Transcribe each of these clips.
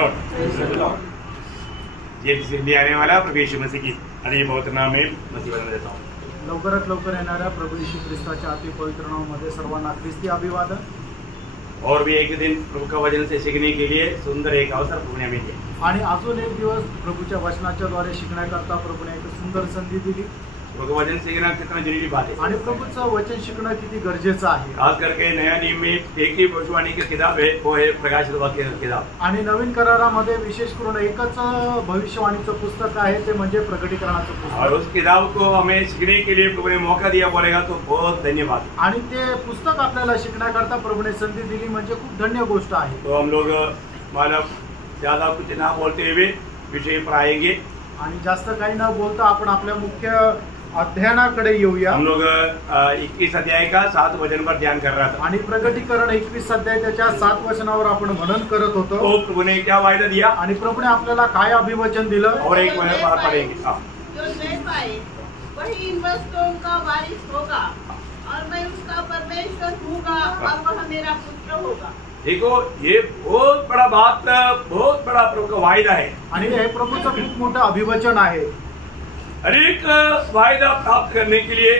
ये जिंदगी आने वाला प्रभु यीशु मसीह की आणि पवित्र नाम में मसीह बनवून देता हूँ। लवकरात लवकर येणाऱ्या प्रभू येशू ख्रिस्ताच्या अति पवित्र नावामध्ये सर्वांना ख्रिस्ती अभिवादन। और भी एक दिन प्रभु का वचन से सीखने के लिए सुंदर एक अवसर प्रभु ने हमें दिया आणि अजून एक दिवस प्रभूच्या वचनाच्या द्वारे शिकण्याकरता प्रभूने एक सुंदर संधी दिली। प्रभु का वचन सीखना कितना जरूरी बात है आणि प्रभूचं वचन शिकणं किती गरजेचं आहे। खास करके नया नियम में एक ही भविष्यवाणी की किताब है, वो है प्रकाशित वाक्य की किताब। आणि नवीन करारामध्ये विशेष करून एकच भविष्यवाणीचं पुस्तक आहे, ते म्हणजे प्रकटीकरणाचं पुस्तक। और उस किताब को हमें सीखने के लिए प्रभु ने मौका दिया बोलेगा तो बहुत धन्यवाद। आणि ते पुस्तक आपल्याला शिकण्याकरता प्रभूने संधी दिली म्हणजे खूप धन्य गोष्ट आहे। तो हम लोग मतलब ज्यादा कुछ ना बोलते हुए विषय पर आएंगे आणि जास्त काही न बोलता आपण आपल्या मुख्य अध्ययनाकडे येऊया। हम लोग 21 अध्याय का 7 वचन पर ध्यान कर रहा था आणि प्रकटीकरण 21 अध्याय त्याच्या 7 वचनावर आपण मनन करत होतो। तो प्रभु ने क्या वायदा दिया आणि प्रभूने आपल्याला काय अभिवचन दिलं और एक वचन पर पढ़ेंगे। जो ले पाए वही इन वस्तुओं का वारिस होगा और मैं उसका परमेश्वर हूँगा और वह मेरा पुत्र होगा। देखो ये बहुत बड़ा बात, बहुत बड़ा प्रभु का वायदा है। आणि हे प्रभूचं खूप मोठं अभिवचन आहे। हर एक वायदा प्राप्त करने के लिए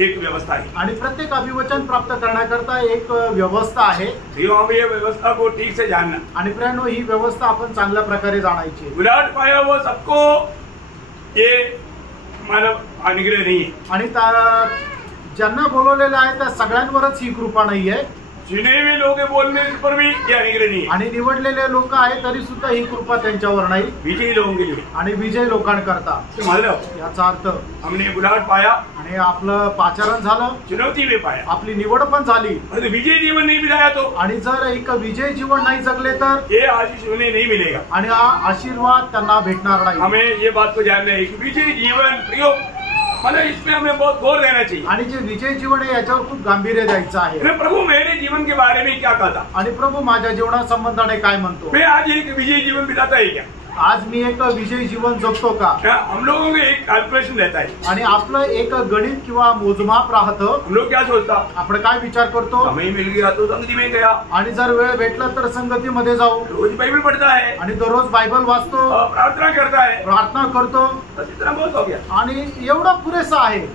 एक व्यवस्था है आणि प्रत्येक अभिवचन प्राप्त करण्याकरता एक व्यवस्था आहे। तो हमें ये व्यवस्था को ठीक से जानना आणि प्रियांनो, ही व्यवस्था आपण चांगल्या प्रकारे जाणायची। बुलाट पाया वो सबको ये मानव अनुग्रह नहीं है आणि ज्यांना बोलवलेलं आहे त्या सगळ्यांवरच ही कृपा नाहीये। चुने हुए लोग बोलने पर भी ये अनुग्रह नहीं है आणि निवडलेले लोक आहेत तरी सुद्धा ही कृपा त्यांच्यावर नाही। विजयी लोगों के लिए आणि विजय लोकांकरता मतलब याचा अर्थ हमने बुलाट पाया आणि आपलं पाचारण झालं, चुनौती में पाया, आपली निवड पण झाली। विजय जीवन नहीं बिताया तो आणि जर एक विजय जीवन नाही जगले तर ये आशीष उन्हें नहीं मिलेगा आणि हा आशीर्वाद त्यांना भेटणार नाही। हमें ये बात को जानना है कि विजय जीवन प्रियो मतलब इसमें हमें बहुत गौर देना चाहिए। आणि जे विजय जीवन आहे याच्यावर खूप गांभीर्य द्यायचं आहे। प्रभु मेरे जीवन के बारे में क्या कहता आणि प्रभू माझ्या जीवनासंबंधाने काय म्हणतो? मैं आज एक विजय जीवन बिताता है क्या? आज मी एक विजय जीवन जगतो का? हम लोगों का एक कैलकुलेशन रहता है आणि आपलं एक गणित किंवा मोजमाप राहतं। हम लोग क्या सोचता, आपण काय विचार करतो? हमें मिल गया तो संगति में गया, आणि जर वेळ भेटला तर संगतीमध्ये जाऊ, रोज बाइबल पढ़ता है आणि दररोज बायबल वाचतो, प्रार्थना करता है, प्रार्थना करतो, बस इतना बहुत हो गया। आणि एवढं पुरेसं आहे।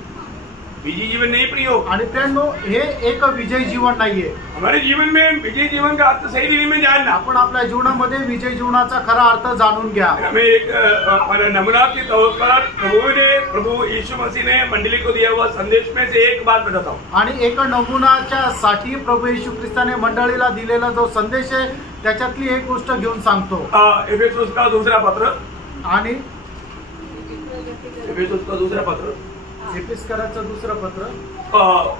विजय जीवन नहीं प्रियो। आणि प्रियांनो, हे एक विजय जीवन नाहीये। हमारे जीवन में विजय जीवन का अर्थ सही दिली में जानना, आपण आपल्या जीवनामध्ये विजय जीवनाचा खरा अर्थ जाणून घ्या। हमें एक नमूना के तौर पर प्रभु यीशु मसीह ने मंडली को दिया हुआ संदेश में से एक बात बताता हूँ। आणि एक नमुनाच्या साठी प्रभू येशू ख्रिस्ताने मंडळीला दिलेला जो संदेश आहे त्याच्यातली एक गोष्ट घेऊन सांगतो। एफेसुस का दूसरा पत्र, आणि एफेसुस का दूसरा पत्र, एफेसकरांचं दुसरं पत्र,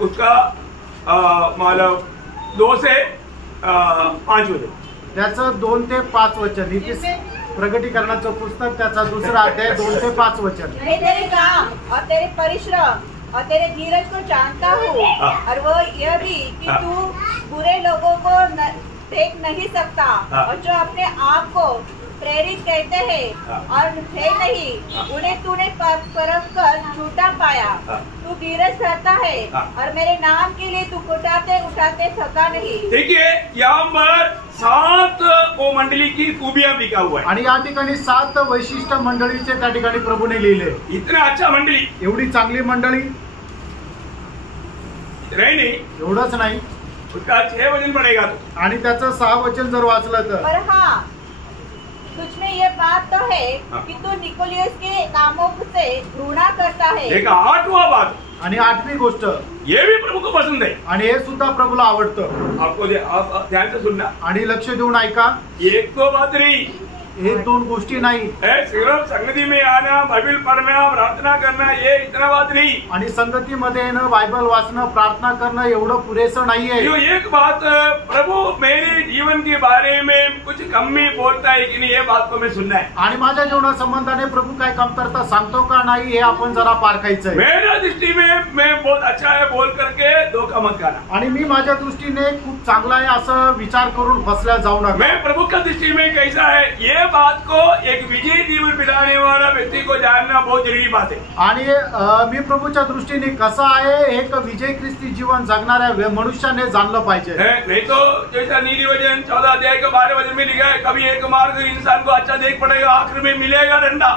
उसका मतलब 2 से 5 वचन, त्याचं 2 ते 5 वचन। प्रकटीकरणाचं पुस्तक त्याचा दुसरा अध्याय 2 ते 5 वचन। मैं तेरे काम और तेरे परिश्रम और तेरे धीरज को जानता हूँ और वो यह भी कि तू बुरे लोगों को देख नहीं सकता और जो अपने आप को प्रेरित कहते हैं और थे नहीं, उन्हें तूने परख कर झूठा पाया। तू धीरज धरता है और मेरे नाम के लिए तू उठाते उठाते थका नहीं। देखिए यहाँ पर 7 वो मंडली की खूबियां लिखा हुआ है आणि या ठिकाणी 7 वैशिष्ट्य मंडळीचे त्या ठिकाणी प्रभूने लिहिले। इतना अच्छा मंडली, एवढी चांगली मंडळी नहीं, एवढंच नाही, उसका 6 वचन पड़ेगा तो, आणि त्याचं 6 वचन जर वाचलं तर, पर हाँ तुझ में ये बात तो है कि तू निकोलियस के कामों से घृणा करता है। एक 8वां बात, आणि 8वी गोष्ट, ये भी प्रभु को पसंद है। आणि हे सुद्धा प्रभूला आवडतं। आपको आप ध्यान से सुनना, आणि लक्ष देऊन ऐका, एक तो बात नहीं, हे 2 गोष्टी नाही। सिर्फ संगति में आना, बाइबल पढ़ना, प्रार्थना करना, ये इतना बात नहीं। आणि संगतीमध्ये येणं, बायबल वाचणं, प्रार्थना करणं एवढं पुरेसं नाहीये। जो एक बात प्रभु मेरे जीवन के बारे में कुछ कम में बोलता है कि नहीं, ये बात को मैं सुनना है। आणि माझ्या जीवनासंबंधाने प्रभू काय कमतरता सांगतो का नाही हे आपण जरा पारखायचंय। मेरा दृष्टि में मैं बहुत अच्छा है बोल करके धोखा मत खाना। आणि मी माझ्या दृष्टीने खूप चांगला आहे असं विचार करून फसल्या जाऊ नका। मैं प्रभु का दृष्टि में कैसा है ये बात को एक विजयी जीवन बिताने वाला व्यक्ति को जानना बहुत जरूरी बात है। आणि मी प्रभूच्या दृष्टीने कसा आहे एक विजय ख्रिस्ती जीवन जगणाऱ्या मनुष्याने जाणलं पाहिजे। नहीं तो जैसा नीति वचन 14 अध्याय के 12 वचन में लिखा है, कभी एक मार्ग इंसान को अच्छा देख पड़ेगा, आखिर में मिलेगा डंडा।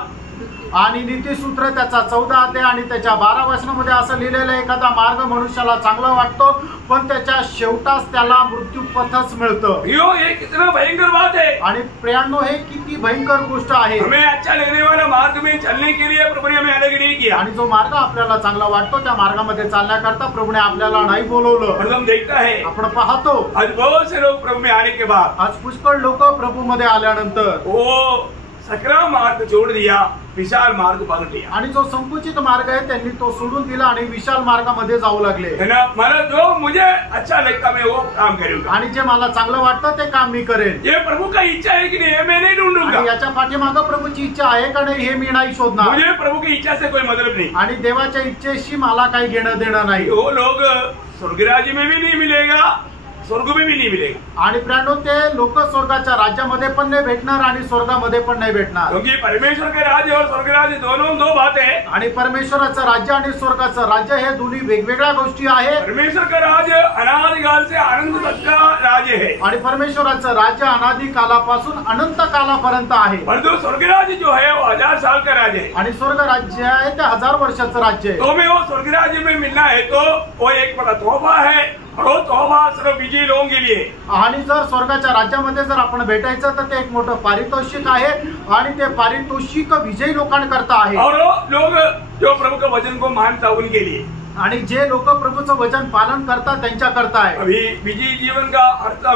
आणि नीतिसूत्र त्याचा 14 अध्याय आणि त्याच्या 12 वचनामध्ये असं लिहिलेलं आहे, एखादा मार्ग मनुष्याला चांगला वाटतो पण त्याच्या शेवटास त्याला मृत्यू पथच मिळतं। यो ये कितना भयंकर बात है। आणि प्रियांनो हे किती भयंकर गोष्ट आहे। हमें अच्छा लगने वाला मार्ग में चलने के लिए प्रभु ने हमें अलग नहीं किया। आणि जो मार्ग आपल्याला चांगला वाटतो त्या मार्गामध्ये चालण्याकरता प्रभूने आपल्याला नाही बोलवलं। और हम देखता है आपण पाहतो आज बहुत से लोग प्रभु में आने के बाद, आज पुष्कळ लोक प्रभू मध्ये आल्यानंतर वो सकरा मार्ग छोड़ दिया, विशाल मार्ग पकड़ लिया। आणि जो संकुचित मार्ग आहे त्यांनी तो सोडून दिला आणि विशाल मार्गामध्ये जाऊ लागले। है ना, मला जो मुझे अच्छा लगता मैं वो काम करूंगा। आणि जे मला चांगलं वाटतं ते काम मी करेन। ये प्रभु का इच्छा है कि नहीं, ये मैं नहीं ढूंढूंगा। आणि याच्या पाठीमागे प्रभूची इच्छा आहे का नाही हे मी नाही शोधणार। मुझे प्रभु की इच्छा से कोई मतलब नहीं। आणि देवाच्या इच्छेशी मला काही घेणं देणं नाही। वो लोग स्वर्ग राज्य में भी नहीं मिलेगा, स्वर्ग में भी नहीं मिलेगा। आणि प्रियांनो ते लोक स्वर्गाच्या राज्यामध्ये पण नाही भेटणार आणि स्वर्गामध्ये पण नाही भेटणार। क्योंकि परमेश्वर के राज्य और स्वर्ग राज्य दोनों दो बातें हैं। आणि परमेश्वराचं राज्य आणि स्वर्गाचं राज्य हे दोन्ही वेगवेगळ्या गोष्टी आहेत। परमेश्वर का राज्य अनादिकाल से अनंत तक का राज्य है आणि परमेश्वराचं राज्य अनादि कालापासून अनंत कालापर्यंत आहे। परंतु स्वर्ग राज्य जो है वो 1000 साल का राज्य है। आणि स्वर्ग राज्य आहे ते 1000 वर्षाचं राज्य आहे। तो मैं वो स्वर्ग राज्य में मिलना है तो वो एक बड़ा तोहफा है, और वो तोहफा सिर्फ विजयी लोगों के लिए। आणि जर स्वर्गाच्या राज्यामध्ये जर आपण भेटायचं तर ते एक मोठं पारितोषिक आहे आणि ते पारितोषिक विजयी लोकांकरता आहे। और वो लोग जो प्रभु के वचन को मानता उनके लिए। आणि जे लोक प्रभूचं वचन पालन करतात त्यांच्या करता आहे। अभी विजयी जीवन का अर्थ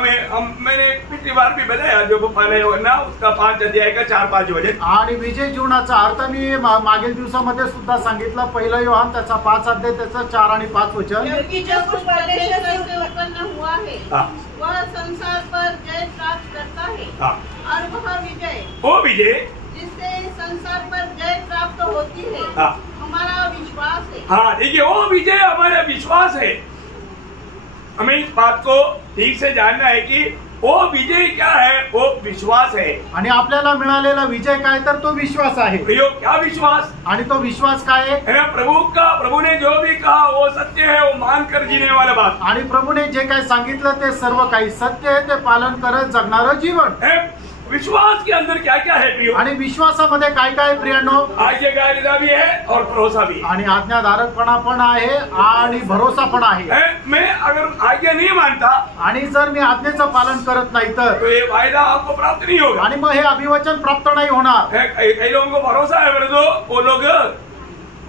मैंने पिछली बार भी बताया, जो पहले ना उसका 5 अध्याय का 4-5 वचन। आणि विजय जीवनाचा अर्थ मी मागील दिवसामध्ये सुद्धा सांगितलं। पहिला योहान त्याचा 5 अध्याय त्याचा 4 आणि 5 वचन। क्योंकि जो कुछ परमेश्वर से उत्पन्न हुआ है वह संसार पर जय प्राप्त करता है, और वह विजय वो विजय जिससे संसार पर जय प्राप्त होती है हमारा विश्वास है। हाँ देखिए, वो विजय हमारा विश्वास है। हमें इस बात को ठीक से जानना है कि वो विजय क्या है, वो विश्वास है। आणि आपल्याला मिळालेला विजय काय तर तो विश्वास आहे। प्रियो, क्या विश्वास? आणि तो विश्वास काय आहे? प्रभु ने जो भी कहा वो सत्य है, वो मानकर जीने वाला बात। आणि प्रभूने जे काही सांगितलं ते सर्व काही सत्य आहे, ते पालन करत जगणारं जीवन। विश्वास के अंदर क्या क्या है प्रियो? आणि विश्वासामध्ये काय काय प्रियांनो? आज्ञाकारिता भी है और भरोसा भी है। आणि आज्ञाधारकपणा पण आहे आणि भरोसा पण आहे। मैं अगर आज्ञा नहीं मानता आणि जर मी आज्ञेचं पालन करत नाही तर तो ये वायदा आपको प्राप्त नहीं होगा। आणि मग हे अभिवचन प्राप्त नाही होणार। कई लोगों को भरोसा है तो वो लोग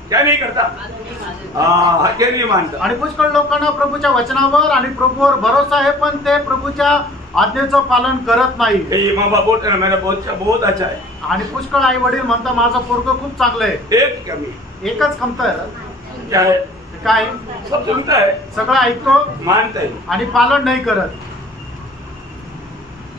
क्या नहीं करता, आज्ञा नहीं मानता। आणि पुष्कळ लोकांना प्रभूच्या वचनावर आणि प्रभूवर भरोसा आहे पण ते प्रभूच्या आज्ञेचं पालन करत नाही। माँ बाप बोलते हैं मेरा बहुत अच्छा है, आणि पुष्कळ आई वडील म्हणतात माझं पोरगं खूप चांगलं आहे। एक कमी एकच कमतर क्या है? काय? सब सुनता है, सगळं ऐकतो मानता है, आणि पालन नाही करत,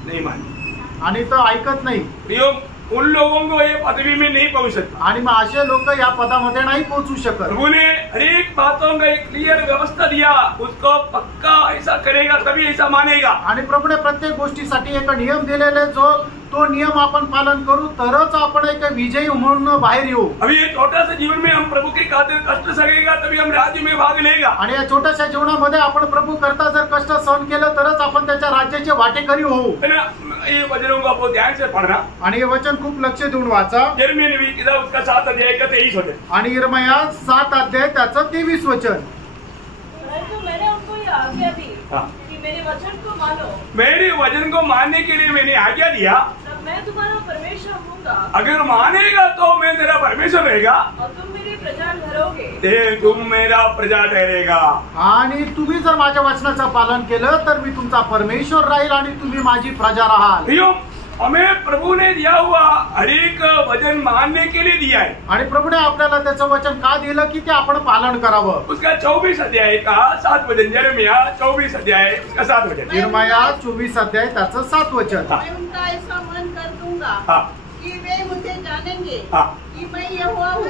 नहीं मानता आणि तो ऐकत नाही। प्रियो, उन लोगों को ये पदवी में नहीं पहुंच सकता। आणि मग असे लोक या पदामध्ये नाही पोहोचू शकत। प्रभु ने हर एक बातों का एक क्लियर व्यवस्था दिया, उसको पक्का ऐसा करेगा तभी ऐसा मानेगा। आणि प्रभूने प्रत्येक गोष्टीसाठी एक नियम दिलेले, जो तो नियम आपण पालन करू तरच आपण एक विजयी म्हणून बाहेर येऊ। अभी ये छोटा सा जीवन में हम प्रभु के खातिर कष्ट सहेगा तभी हम राज्य में भाग लेगा। आणि या छोट्याशा जीवनामध्ये आपण प्रभू करता जर कष्ट सहन केलं तरच आपण त्याच्या राज्याचे वाटेकरी होऊ। है ना, ये वचनों को आपको ध्यान से पढ़ना। आणि हे वचन खूप लक्ष देऊन वाचा। यिर्मयाह नबी की किताब उसका 7 अध्याय का 23 वचन। आणि यिर्मयाह 7 अध्याय त्याचं 23 वचन। परंतु मैंने उनको ये आज्ञा दी कि मेरे वचन को मानो। मेरे वचन को मानने के लिए मैंने आज्ञा दिया, तब मैं तुम्हारा परमेश्वर होऊंगा। अगर मानेगा तो मैं तेरा परमेश्वर रहेगा, और तुम मेरी प्रजा ठहरोगे। तुम मेरा प्रजा ठहरेगा। आणि तुम्ही जर माझ्या वचनाचं पालन केलं तर मी तुमचा परमेश्वर राहील आणि तुम्ही माझी प्रजा राहाल। प्रियो, हमें प्रभु ने दिया हुआ हर एक वचन मानने के लिए दिया है। आणि प्रभूने आपल्याला त्याचं वचन का दिलं की ते आपण पालन करावं। उसका 24 अध्याय का 7 वचन, यिर्मयाह 24 अध्याय उसका 7 वचन। यिर्मयाह 24 अध्याय त्याचं 7 वचन। मैं उनका ऐसा मन कर दूंगा कि वे मुझे जानेंगे कि मैं यहोवा हूँ,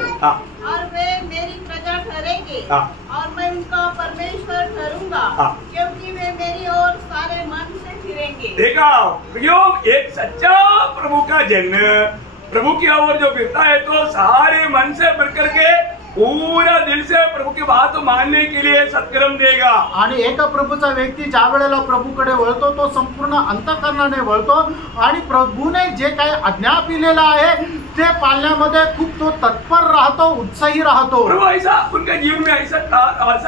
और वे मेरी प्रजा ठहरेंगे, और मैं उनका परमेश्वर ठहरूंगा, क्योंकि वे मेरी ओर सारे मन से फिरेंगे। देखा प्रियो, एक सच्चा प्रभु का का जन प्रभु की ओर जो फिरता है तो सारे मन से भर करके पूरा दिल से प्रभू की बात मानने के लिए सत्कर्म देगा। आणि एका प्रभूचा व्यक्ती ज्या वेळेला प्रभूकडे वळतो तो संपूर्ण अंतःकरणाने वळतो आणि प्रभूने जे काही आज्ञा दिलेला आहे ते पाळण्यामध्ये खूप तो तत्पर राहतो, उत्साही राहतो। प्रभु ऐसा उनके जीवन में ऐसा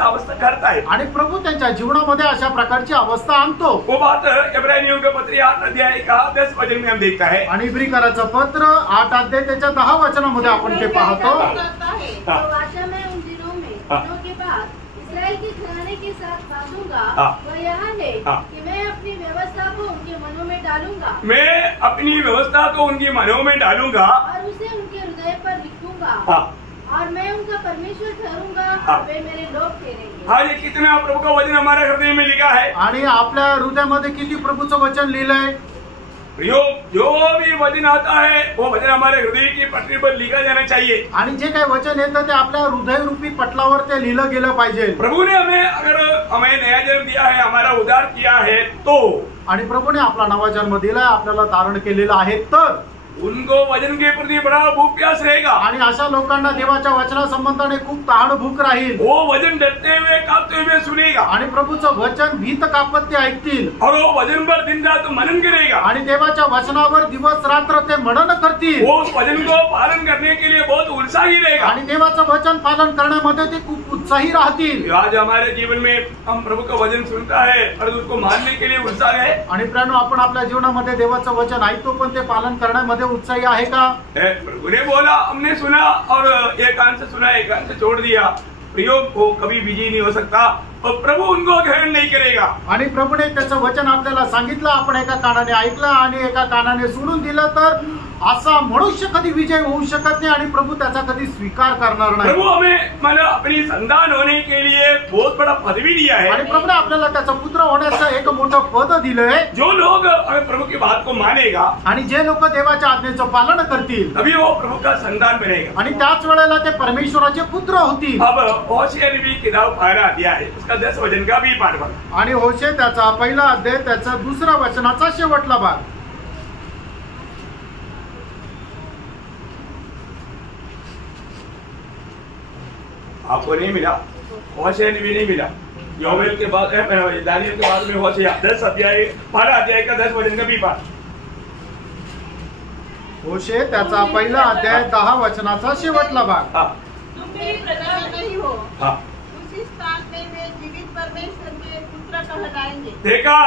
अवस्था करता है आणि प्रभू त्यांच्या जीवनामध्ये अशा प्रकारची अवस्था आणतो। वो बात इब्रानियों के पत्र 8 अध्याय का 10 वचन में हम देखता है। आणि इब्रिकराचं पत्र 8 अध्याय त्याच्या 10 वचनामध्ये आपण ते पाहतो। वाचा मैं उन दिनों में दिनों के बाद इस्राएल के घराने के साथ बांधूंगा वह यहाँ है कि मैं अपनी व्यवस्था को उनके मनों में डालूंगा, मैं अपनी व्यवस्था को उनकी मनों में डालूंगा और उसे उनके हृदय पर लिखूंगा और मैं उनका परमेश्वर ठहरूंगा, वे मेरे लोग ठहरेंगे। हाँ, ये कितना प्रभु का वचन हमारे हृदय में लिखा है। आणि आपल्या हृदयामध्ये किती प्रभूचं वचन लिहिलंय। जो भी वचन आता है वो वचन हमारे हृदय की पटरी पर लिखा जाना चाहिए। आणि जे काही वचन येतं ते आपल्या हृदय रूपी पटलावर ते लिहिलं गेलं पाहिजे। प्रभु ने हमें नया जन्म दिया है, हमारा उद्धार किया है तो, आणि प्रभूने आपला नवा जन्म दिलाय, आपल्याला तारण केलेलं आहे तर उनको वचन के प्रति बड़ा भूख प्यास रहेगा। आणि अशा लोकांना देवाच्या वचना संबंधाने खूप ताण भूक राहील। वो वचन डरते हुए कांपते हुए सुनेगा आणि प्रभूचं वचन भीत कापत ते ऐकतील और वो वचन पर दिन रात मनन करेगा आणि देवाच्या वचनावर दिवस रात्र ते मनन करतील। वो उस वचन को पालन करने के लिए बहुत उत्साही रहेगा आणि देवाचं वचन पालन करण्यामध्ये ते खूप उत्साही राहतील। आज हमारे जीवन में हम प्रभु का वचन सुनता है और उसको मानने के लिए उत्साह है। आणि प्रियानो, आपण आपल्या जीवनामध्ये देवाचं वचन ऐकतो पण ते पालन करण्यामध्ये उत्साही आहे का? प्रभु ने बोला, हमने सुना और एक कान से सुना एक कान से छोड़ दिया। प्रयोग को कभी विजयी नहीं हो सकता और प्रभु उनको ग्रहण नहीं करेगा। आणि प्रभूने त्याचं वचन आपल्याला सांगितलं, आपण एका कानाने ऐकलं आणि एका कानाने सोडून दिलं तर असा मनुष्य कधी विजय होऊ शकत नाही आणि प्रभु त्याचा कधी स्वीकार करणार नाही। प्रभु हमें मतलब अपनी संतान होने के लिए बहुत बड़ा पदवी दिया है आणि प्रभूने आपल्याला त्याचा पुत्र होण्याचं एक मोठं पद दिलंय। जो लोग अगर प्रभु की बात को मानेगा आणि जे लोक देवाच्या आज्ञेचं पालन करतील तभी वो प्रभु का संतान बनेगा आणि त्याच वेळेला ते परमेश्वराचे पुत्र होतील। अब होशे नबी किताब 12 अध्याय उसका 10 वचन का भी पाठ बघा। आणि होशे त्याचा पहिला अध्याय त्याचा दुसरा वचनाचा शेवटला भाग। आपको नहीं मिला, होशे नबी नहीं मिला। योवेल के बाद दानियल के बाद में होशे 10 अध्याय 12 अध्याय का 10 वचन का भी पाठ। होशे त्याचा पहिला अध्याय 10 वचनाचा शेवटला भाग। तुम मेरी प्रजा नहीं हो, हाँ, उसी स्थान में वे जीवित परमेश्वर के पुत्र कहलाएंगे। देखा,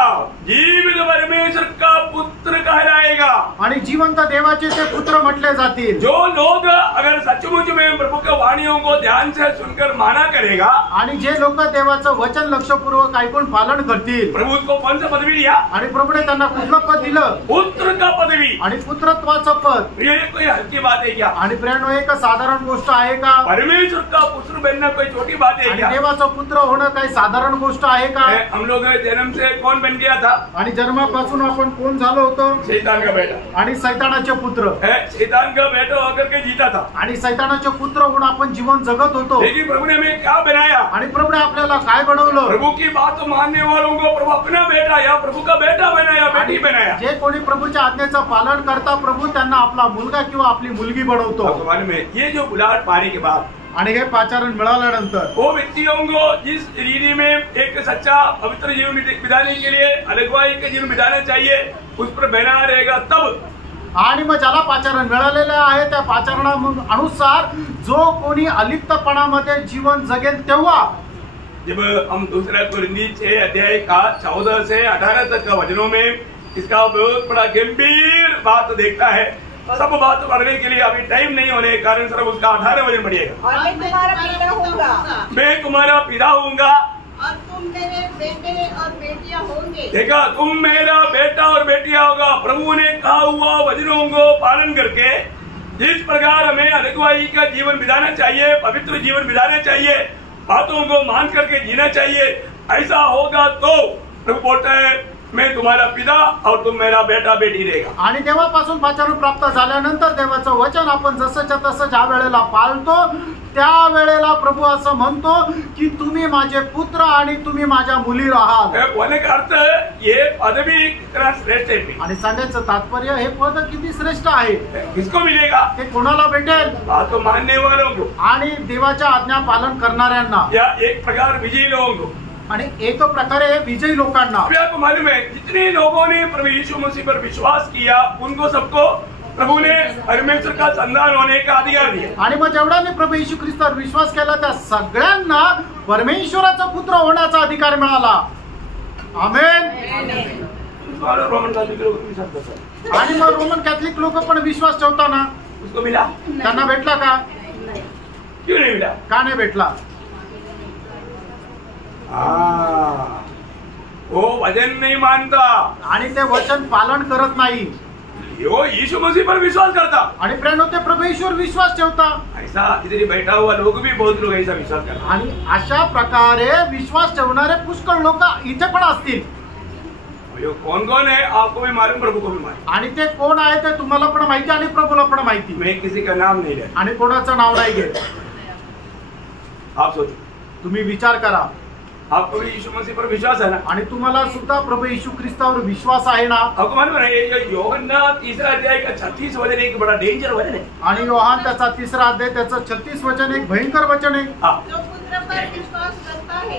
जीवित परमेश्वर का पुत्र कहलाएगा। आणि जिवंत देवाचे ते पुत्र म्हटले जातील। जो लोग अगर सचमुच में प्रभु के वाणियों को ध्यान से सुनकर माना करेगा आणि जे लोक देवाचं वचन लक्षपूर्वक ऐकून पालन करतील, प्रभु को कौन सा पदवी दिया? आणि प्रभूने त्यांना कुठलं पद दिलं? पुत्र का पदवी। आणि पुत्रत्वाचं पद। ये कोई हल्की बात है क्या? आणि प्रियानो, एक साधारण गोष्ट आहे का? परमेश्वर का पुत्र बनना कोई छोटी बात है आणि क्या? देवाचं पुत्र होणं काही साधारण गोष्ट आहे का? हम लोग जन्म से कौन बन गया था? आणि जन्मापासून आपण कोण झालो होतो? शैतान का बेटा। आणि सैतानाचे पुत्र। शैतान का बेटा होकर के जीता था। आणि सैतानाचे पुत्र होऊन आपण जीवन जगत होतो। लेकिन प्रभु ने हमें क्या बनाया? आणि प्रभूने आपल्याला काय बनवलं? प्रभु की बात मानने वालों को प्रभु अपना बेटा या प्रभु का बेटा बनाया, बेटी बनाया। जे कोणी प्रभूच्या आज्ञेचं पालन करता प्रभू त्यांना आपला मुलगा किंवा आपली मुलगी बनवतो। आपको मालूम है, ये जो बुलाहट पाने के बाद आणि हे पाचारण मिळाल्यानंतर वो व्यक्तियों को जिस रीति में एक सच्चा पवित्र जीवन बिताने के लिए अलगवाई के जीवन बिताना चाहिए उस पर बना रहेगा तब। आणि मग ज्याला पाचारण मिळालेलं आहे त्या पाचारणानुसार जो कोणी अलिप्तपणामध्ये जीवन जगेल तेव्हा। जब हम दूसरा कुरिन्थी 6 अध्याय का 14 से 18 तक का वचनों में इसका बहुत बड़ा गंभीर बात देखता है। सब बात पढ़ने के लिए अभी टाइम नहीं होने के कारण सिर्फ उसका 18 वचन पढ़िएगा। और मैं तुम्हारा पिता होऊंगा, मैं तुम्हारा पिता होऊंगा और तुम मेरे बेटे और बेटियां होंगे। देखा, तुम मेरा बेटा और बेटियां होगा। प्रभु ने कहा हुआ वचनों को पालन करके जिस प्रकार हमें अगुवाई का जीवन बिताना चाहिए, पवित्र जीवन बिताना चाहिए, बातों को मान करके जीना चाहिए, ऐसा होगा तो प्रभु बोलता है मैं तुम्हारा पिता और तुम मेरा बेटा बेटी रहेगा। आणि देवापासून वचन प्राप्त झाल्यानंतर देवाचं वचन आपण जसंच्या तसं ज्या वेळेला पाळतो त्या वेळेला प्रभू असं म्हणतो की तुम्ही माझे पुत्र आणि तुम्ही माझ्या मुली राहाल। बोलने का अर्थ ये पद भी कितना श्रेष्ठ है आणि सांगायचं तात्पर्य हे पद किती श्रेष्ठ आहे। किसको मिलेगा? ते कोणाला भेटेल? बात तो मानने वालों को आणि देवाच्या आज्ञा पालन करणाऱ्यांना, या एक प्रकार विजयी लोगों को। आणि एक प्रकारे विजयी लोकांना। अभी आपको मालूम है जितने लोगों ने प्रभु यीशु मसीह पर विश्वास किया उनको सबको प्रभु ने परमेश्वर का संतान होने का अधिकार दिया। आणि मग जेवढ्यांनी प्रभू येशू ख्रिस्तावर विश्वास केला त्या सगळ्यांना परमेश्वराचा पुत्र होण्याचा अधिकार मिळाला। आमेन। रोमन कैथोलिक लोग विश्वास करते आणि मग रोमन कॅथलिक लोक पण विश्वास ठेवताना उसको मिला? त्यांना भेटला का? क्यों नहीं मिला? का नाही भेटला? वो वचन नहीं मानता आणि ते वचन पालन करत नाही। वो यीशु मसीह पर विश्वास करता आणि प्रेरणो ते प्रभू येशूवर विश्वास ठेवता। ऐसा इधर बैठा हुआ लोग भी बहुत लोग ऐसा विश्वास करता। आणि अशा प्रकारे विश्वास ठेवणारे पुष्कळ लोक इथे पण असतील। ये कौन कौन है आपको भी मालूम, प्रभु को भी मालूम। आणि ते कोण आहे ते तुम्हाला पण माहिती आणि प्रभूला पण माहिती। मैं किसी का नाम नहीं ले, आणि कोणाचं नाव नाही घेत। आप सोचो, तुम्ही विचार करा, आपको भी यीशु मसीह पर विश्वास है ना? आणि तुम्हाला सुद्धा प्रभू येशू ख्रिस्तावर विश्वास आहे ना? आपको मालूम है ये यूहन्ना 3 अध्याय का 36 वचन एक बड़ा डेंजर वचन है। आणि योहान त्याचा 3 अध्याय त्याचं 36 वचन एक भयंकर वचन आहे। जो पुत्र पर विश्वास करता है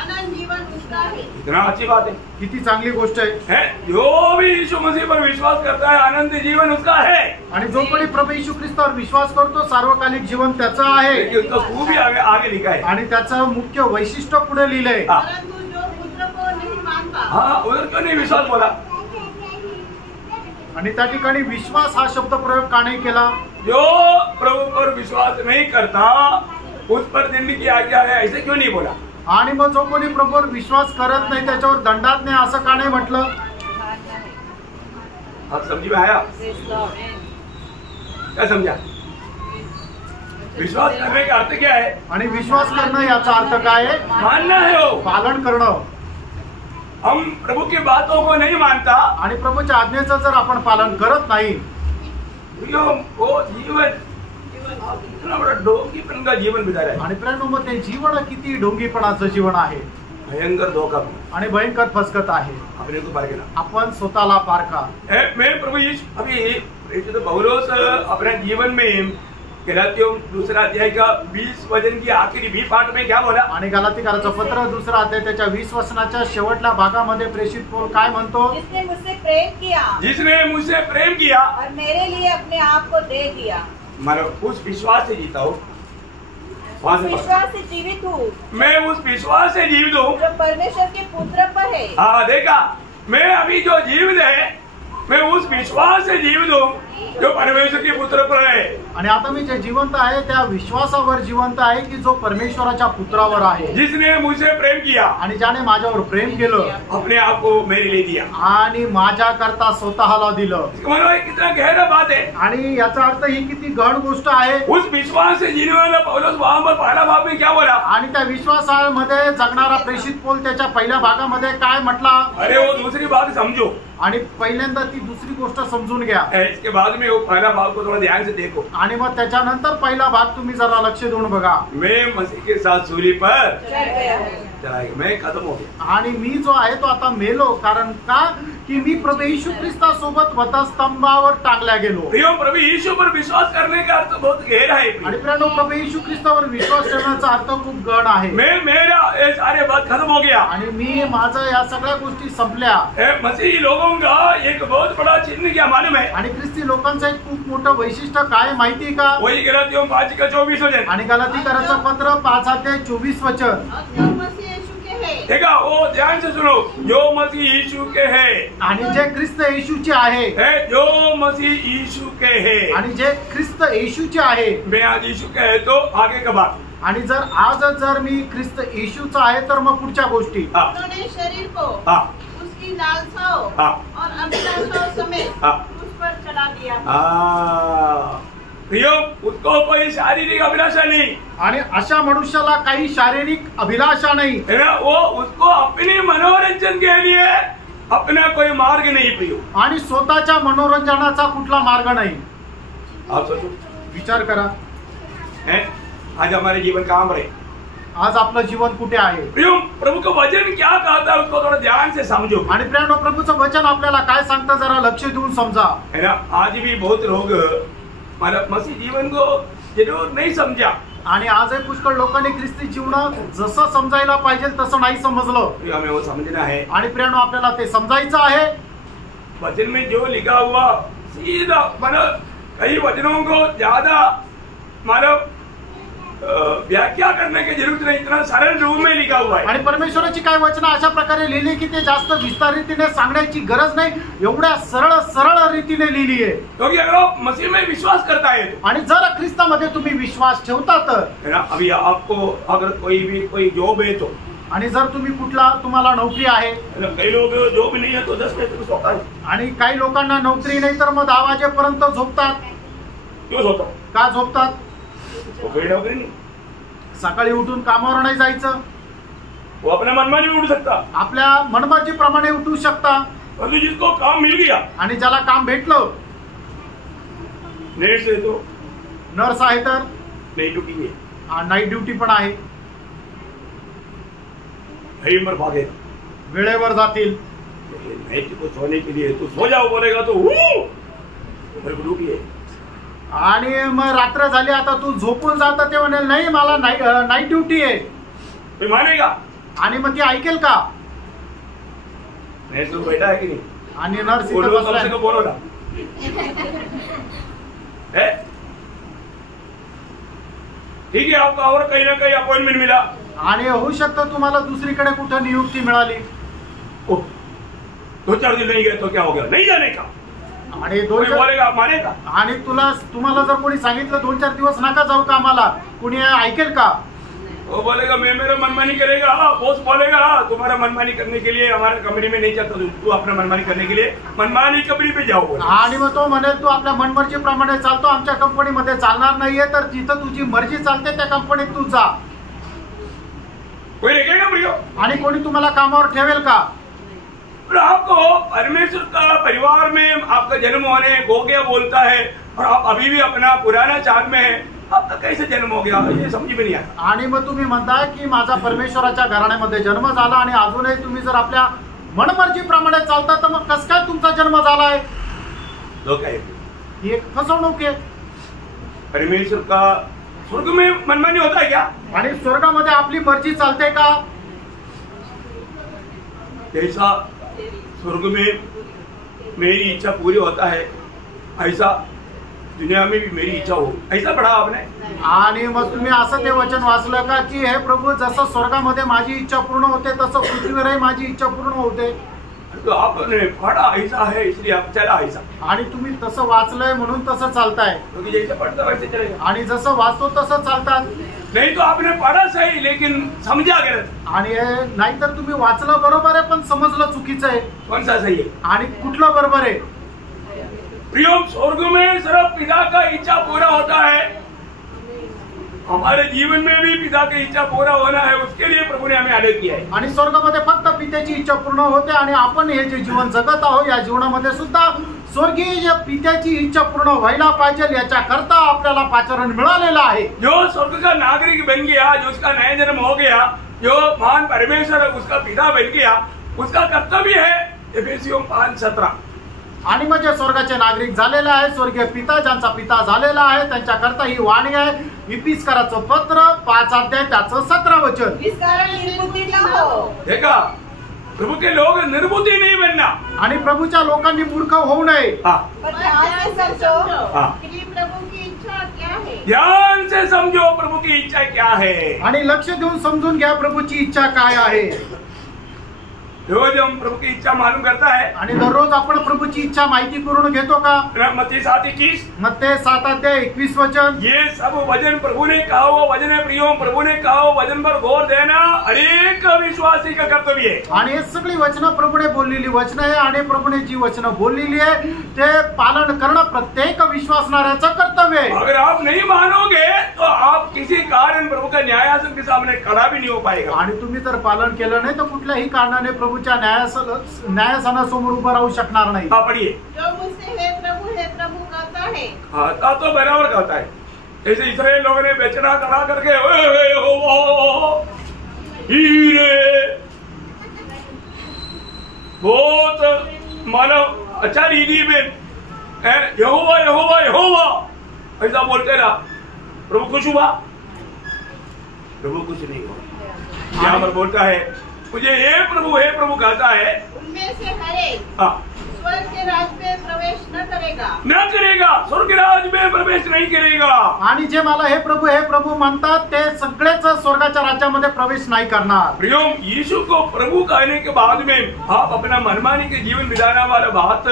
अनंत जीवन उसका है। इतना अच्छी बात है, किती चांगली गोष्ट आहे। जो भी यीशु मसीह पर विश्वास करता है अनंत जीवन उसका है। आणि जो कोणी प्रभू येशू ख्रिस्तावर विश्वास करतो सार्वकालिक जीवन त्याचं आहे। लेकिन उसका खूब ही आगे लिखा है। आणि त्याचं मुख्य वैशिष्ट्य पुढे लिहिलंय। परंतु जो पुत्र को नहीं मानता, हाँ उधर क्यों नहीं विश्वास बोला? आणि त्या ठिकाणी विश्वास हा शब्द प्रयोग का नाही केला? जो प्रभु पर विश्वास नहीं करता उस पर दंड की आज्ञा है, ऐसे क्यों नहीं बोला? आणि मग जो कोणी प्रभूवर विश्वास करत नाही त्याच्यावर दंडात नाही असं का नाही म्हटलं? आप समझ में आया? क्या समझा? विश्वास करने का अर्थ क्या है? आणि विश्वास करणं याचा अर्थ काय आहे? मानना है वो। पालन करणं। हम प्रभु की बातों को नहीं मानता आणि प्रभूच्या आज्ञेचं जर आपण पालन करत नाही वो जीवन इतना बड़ा ढोंगीपन का जीवन बिता रहा है। आणि प्रेरणों ते जीवन किती ढोंगीपणाचं जीवन आहे, भयंकर धोखा आणि भयंकर फसकत आहे। अपने को पार आपण स्वतःला पारखा। मैं प्रभु यीशु अभी तो पौलुस अपने जीवन में गलातियों 2 अध्याय का 20 वचन की आखिरी 20 पाठ में क्या बोला? आणि गलातीकराचं पत्र 2 अध्याय त्याच्या 20 वचनाच्या शेवटल्या भागामध्ये प्रेषित पौल काय म्हणतो? जिसने मुझसे प्रेम किया, जिसने मुझसे प्रेम किया और मेरे लिए अपने आप को दे दिया। मैं उस विश्वास से जीता हूँ, विश्वास से जीवित हूँ, मैं उस विश्वास से जीवित हूँ जो परमेश्वर के पुत्र पर है। हाँ देखा, मैं अभी जो जीवित है मैं उस विश्वास से जीवित हूँ जो परमेश्वर के पुत्र पर है। आणि आता मी जे जिवंत आहे त्या विश्वासावर जिवंत आहे की जो परमेश्वराच्या पुत्रावर आहे। जिसने मुझसे प्रेम किया आणि ज्याने माझ्यावर प्रेम केलं, अपने आप को मेरे लिए दिया आणि माझ्या करता स्वतःला दिलं। कितना गहरा बात है। आणि याचा अर्थ ही किती गहन गोष्ट आहे। उस विश्वास से जीने वाला पौलुस वहां पर पहला भाग में क्या बोला? आणि त्या विश्वासामध्ये जगणारा प्रेषित पौल त्याच्या पहिल्या भागामध्ये काय म्हटला? अरे वो दूसरी बात समझो। आणि पहिल्यांदा ती दुसरी गोष्ट समजून घ्या। इसके बाद में वो पहला भाग को थोड़ा ध्यान से देखो। आणि मग त्याच्यानंतर पहिला भाग तुम्ही जरा लक्ष देऊन बघा। मैं मसीह के साथ सूली पर चढ़ गया हूँ, मैं खत्म हो गया। आणि मी जो आहे तो आता मेलो, कारण का की मी प्रभू येशू ख्रिस्तासोबत वधस्तंभावर टांगल्या गेलो। प्रभु यीशु पर विश्वास करने का अर्थ बहुत गहरा है। आणि प्रियो प्रभू येशू ख्रिस्तावर विश्वास ठेवण्याचा अर्थ खूप गहन आहे। मेरा ये सारे बात खत्म हो गया आणि मी माझं या सगळ्या गोष्टी संपल्या। मसीही लोगों का एक बहुत बड़ा चिन्ह क्या मालूम है? आणि ख्रिस्ती लोकांचं एक खूप मोठं वैशिष्ट्य काय माहिती का? वही गलातियों 5:24 वचन। आणि गलातीकराचं पत्र 5:24 वचन। जो मसीह यीशु के है, देखा, वो ध्यान से सुनो, जो मसीह यीशु के है। आणि जे ख्रिस्त येशूचे आहे, जो मसीह यीशु के है। आणि जे ख्रिस्त येशूचे आहे। मैं आज यीशु के है तो आगे का बात। आणि जर मी ख्रिस्त येशूचा आहे तर मग पुढच्या गोष्टी। उन्होंने शरीर को उसकी लालसाओं और अभिलाषाओं समेत उस पर चढ़ा दिया। प्रियो, उसको कोई शारीरिक अभिलाषा नहीं। आणि अशा मनुष्याला काही शारीरिक अभिलाषा नाही। वो उसको अपने मनोरंजन के लिए अपना कोई मार्ग नहीं प्रियो, आणि स्वतःच्या मनोरंजनाचा कुठला मार्ग नाही। आप सोचो, विचार करा, है आज हमारे जीवन कहाँ पर है? आज आपलं जीवन कुठे आहे? प्रियो, प्रभु का वचन क्या कहता है उसको थोड़ा ध्यान से समझो। आणि प्रियानो, प्रभूचं वचन आपल्याला काय सांगतं जरा लक्ष देऊन समजा। है ना, आज भी बहुत लोग हमारा मसीह जीवन को जरूर नहीं समझा, आणि आजही पुष्कळ लोकांनी ख्रिस्ती जीवन जसं समजायला पाहिजे तसं नाही समजलं। हमें वो समझना है। आणि प्रियानो, आपल्याला ते समजायचं आहे। वचन में जो लिखा हुआ सीधा मतलब कई वचनों को ज्यादा मतलब व्याख्या करने की जरूरत नहीं, इतना सरल रूप में लिखा हुआ है। आणि परमेश्वराची काय वचन अशा प्रकारे लिहिली की ते जास्त विस्तार रीतीने सांगण्याची गरज नाही, एवढ्या सरळ सरळ रीतीने लिहिली आहे। क्योंकि अगर आप मसीह में विश्वास करता है तो, आणि जर ख्रिस्तामध्ये तुम्ही विश्वास ठेवता तर, है ना, अभी आपको अगर कोई जॉब है तो, आणि जर तुम्ही तुम्हाला नोकरी आहे, कई लोग जॉब नहीं है तो 10 बजे तक सोता है। आणि काही लोकांना नोकरी नाही तर मग 10 वाजेपर्यंत झोपतात। क्यों सोता? का झोपतात? वो कोई नौकरी नहीं, सकाळी उठून कामावर नाही जायचं, वो अपने मनमानी उठ सकता, आपल्या मनमर्जीप्रमाणे उठू शकता। और जिसको काम मिल गया, आणि ज्याला काम भेटलं, नेट से तो नर्स आहे तर नहीं ड्यूटी है, नाईट ड्युटी पण आहे, पर भागे वेळेवर जातील। नाइट को सोने के लिए तो सो जाओ बोलेगा तो मेरे को ड्यूटी है। आणि मग रात्र झाली, आता तू झोपून जाता, ते म्हणेल नाही मला नाईट ड्युटी आहे, कोई मानेगा? आणि मग ती ऐकेल का? नेट तो बैठा है कि नहीं? आणि नर्स बोलो, इथं कम से बसलाय। कम बोलो ना, है ठीक है, आपको और कहीं ना कहीं अपॉइंटमेंट मिला, आणि होऊ शकतं तुम्हाला दुसरीकडे कुठं नियुक्ती मिळाली, 2-4 दिन नहीं गए तो क्या हो गया? नहीं जाने का, आणि कोई बोलेगा आप मानेगा? आणि तुम्हाला जर कोणी सांगितलं 2-4 दिवस नका जाऊ कामाला, कुणी ऐकेल का? वो बोलेगा मैं मेरा मनमानी करेगा, बॉस बोलेगा तुम्हारा मनमानी करने के लिए हमारे कंपनी में नहीं चाहता, तू अपना मनमानी करने के लिए मनमानी कंपनी पे जाओ। आणि मग तो म्हणेल तू आपल्या मनमर्जीप्रमाणे चालतो, आमच्या कंपनीमध्ये चालणार नाहीये, तर जिथं तुझी मर्जी चालते त्या कंपनीत तू जा। कोई रखेगा प्रियो? आणि कोणी तुम्हाला कामावर ठेवेल का? आपको परमेश्वर का परिवार में आपका जन्म होने हो गया बोलता है, और आप अभी भी अपना पुराना चाल में है, आपका कैसे जन्म हो गया ये समझ में नहीं आता। आणि मग तुम्ही म्हणताय की माझा परमेश्वराच्या घराण्यामध्ये जन्म झाला, आणि अजूनही तुम्ही जर आपल्या मनमर्जीप्रमाणे चालता तर मग कसं काय तुमचा जन्म झालाय? धोखा है, ही एक फसवणूक आहे। परमेश्वर का स्वर्ग में मनमानी होता है क्या? आणि स्वर्गामध्ये आपली मर्जी चालते का? जैसा स्वर्ग में मेरी इच्छा पूरी होता है, ऐसा दुनिया में भी मेरी इच्छा हो, ऐसा पढ़ा आपने? आणि मग तुम्ही असं ते वचन वाचलं का की हे प्रभू, जसं स्वर्गामध्ये माझी इच्छा पूर्ण होते तसं पृथ्वीवरही माझी इच्छा पूर्ण होते? तो आपने पढ़ा ऐसा है इसलिए आप चला ऐसा, आणि तुम्ही तसं वाचलंय म्हणून तसं चालताय, क्योंकि जैसे पढ़ता वैसे चलेगा। आणि जसं वाचतो तसं चालतात। नहीं तो आपने पढ़ा सही लेकिन समझा गलत। आणि नाहीतर तुम्ही वाचलं बरोबर आहे पण समजलं चुकीचं आहे। कौन सा सही है? आणि कुठलं बरोबर आहे? प्रियो, स्वर्ग में सिर्फ पिता का इच्छा पूरा होता है, हमारे जीवन में भी पिता की इच्छा पूरा होना है, उसके लिए प्रभु ने हमें आदेश किया है। आणि स्वर्गामध्ये फक्त पित्याची इच्छा पूर्ण होते, आणि आपण हे जे जीवन जगत आहोत या जीवनामध्ये सुद्धा स्वर्गीय पित्याची इच्छा पूर्ण व्हायला पाहिजे, याच्या करता आपल्याला पाचारण मिळालेलं आहे। जो स्वर्ग का नागरिक बन गया, जो उसका नया जन्म हो गया, जो महान परमेश्वर उसका पिता बन गया, उसका कर्तव्य है एफेसियों 5:17, आणि म्हणजे स्वर्गाचे नागरिक झालेले आहे, स्वर्गीय पिता ज्यांचा पिता झालेला आहे त्यांच्या करता ही वाणी आहे। इफिसकराचं पत्र 5 अध्याय त्याचं 17 वचन। इस कारण निर्बुद्धि न हो। देखा, प्रभु के लोग निर्बुद्धि नहीं बनना, आणि प्रभूच्या लोकांनी मूर्ख होऊ नये। पर ध्यान से समझो कि प्रभु की इच्छा क्या है। ध्यान से समझो प्रभु की इच्छा क्या है, आणि लक्ष देऊन समजून घ्या प्रभूची इच्छा काय आहे। रोज हम प्रभु की इच्छा मालूम करता है, आणि दररोज आपण प्रभूची इच्छा माहिती करून घेतो का? मत्ती 7:21, मत्ते 7 अध्याय 21 वचन। ये सब वचन प्रभु ने कहा वो वचन है प्रियो, प्रभु ने कहा वो वचन पर गौर देना हरेक विश्वासी का कर्तव्य है। आणि हे सगळी वचनं प्रभूने बोललेली वचनं आहे, आणि प्रभूने जी वचनं बोललेली आहे ते पालन करणं प्रत्येक विश्वासणाऱ्याचं कर्तव्य आहे। अगर आप नहीं मानोगे तो आप किसी कारण प्रभु का न्यायासन के उसका हमने कड़ा भी नहीं हो पाएगा। आणि तुम्ही जर पालन केलं नाही तर कुठल्याही कारणाने प्रभूच्या न्यायासनासमोर उभं राहू शकणार नाही. हाँ पढ़िए। जो मुझसे हे प्रभु कहता है, हाँ तो बराबर कहता है। जैसे इस्राएल लोगों ने बेचना खड़ा करके ओए यहोवा हीरे बहुत मानव अच्छा रीति में यहोवा यहोवा यहोवा ऐसा बोलते रहा, प्रभु खुश हुआ? प्रभु कुछ नहीं हुआ। यहाँ पर बोलता है मुझे हे प्रभु कहता है, उनमें से हर एक हाँ स्वर्ग के राज्य में प्रवेश न करेगा, स्वर्ग राज्य में प्रवेश नहीं करेगा। आणि जे मला हे प्रभु म्हणतात ते सगळेच स्वर्गाच्या राज्यामध्ये प्रवेश नाही करणार. प्रियोम, यीशु को प्रभू कहने के बाद में आप अपना मनमानी के जीवन बिताने वाला बात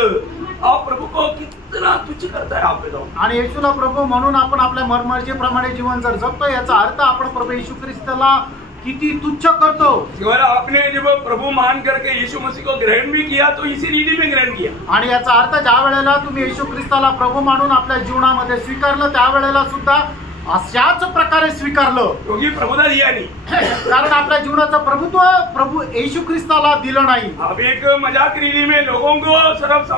आप प्रभु को कितना तुच्छ करता है आप बताओ. आणि येशूला प्रभू म्हणून आपण आपल्या मर्जीप्रमाणे जीवन जर जगतो याचा अर्थ आपण प्रभू येशू ख्रिस्ताला किती तुच्छ करतो. केवळ आपने जब प्रभु मान करके यीशु मसीह को ग्रहण भी किया तो इसी रीति में ग्रहण किया. आणि याचा अर्थ ज्या वेळेला तुम्ही येशू ख्रिस्ताला प्रभू मानून आपल्या जीवनामध्ये स्वीकारलं त्यावेळेला सुद्धा अशाच प्रकारे स्वीकारलं. क्योंकि प्रभुता दिया नहीं, कारण आपल्या जीवनाचं प्रभुत्व प्रभू येशू ख्रिस्ताला दिलं नाही. अब एक मजाक रीति में लोगों को सिर्फ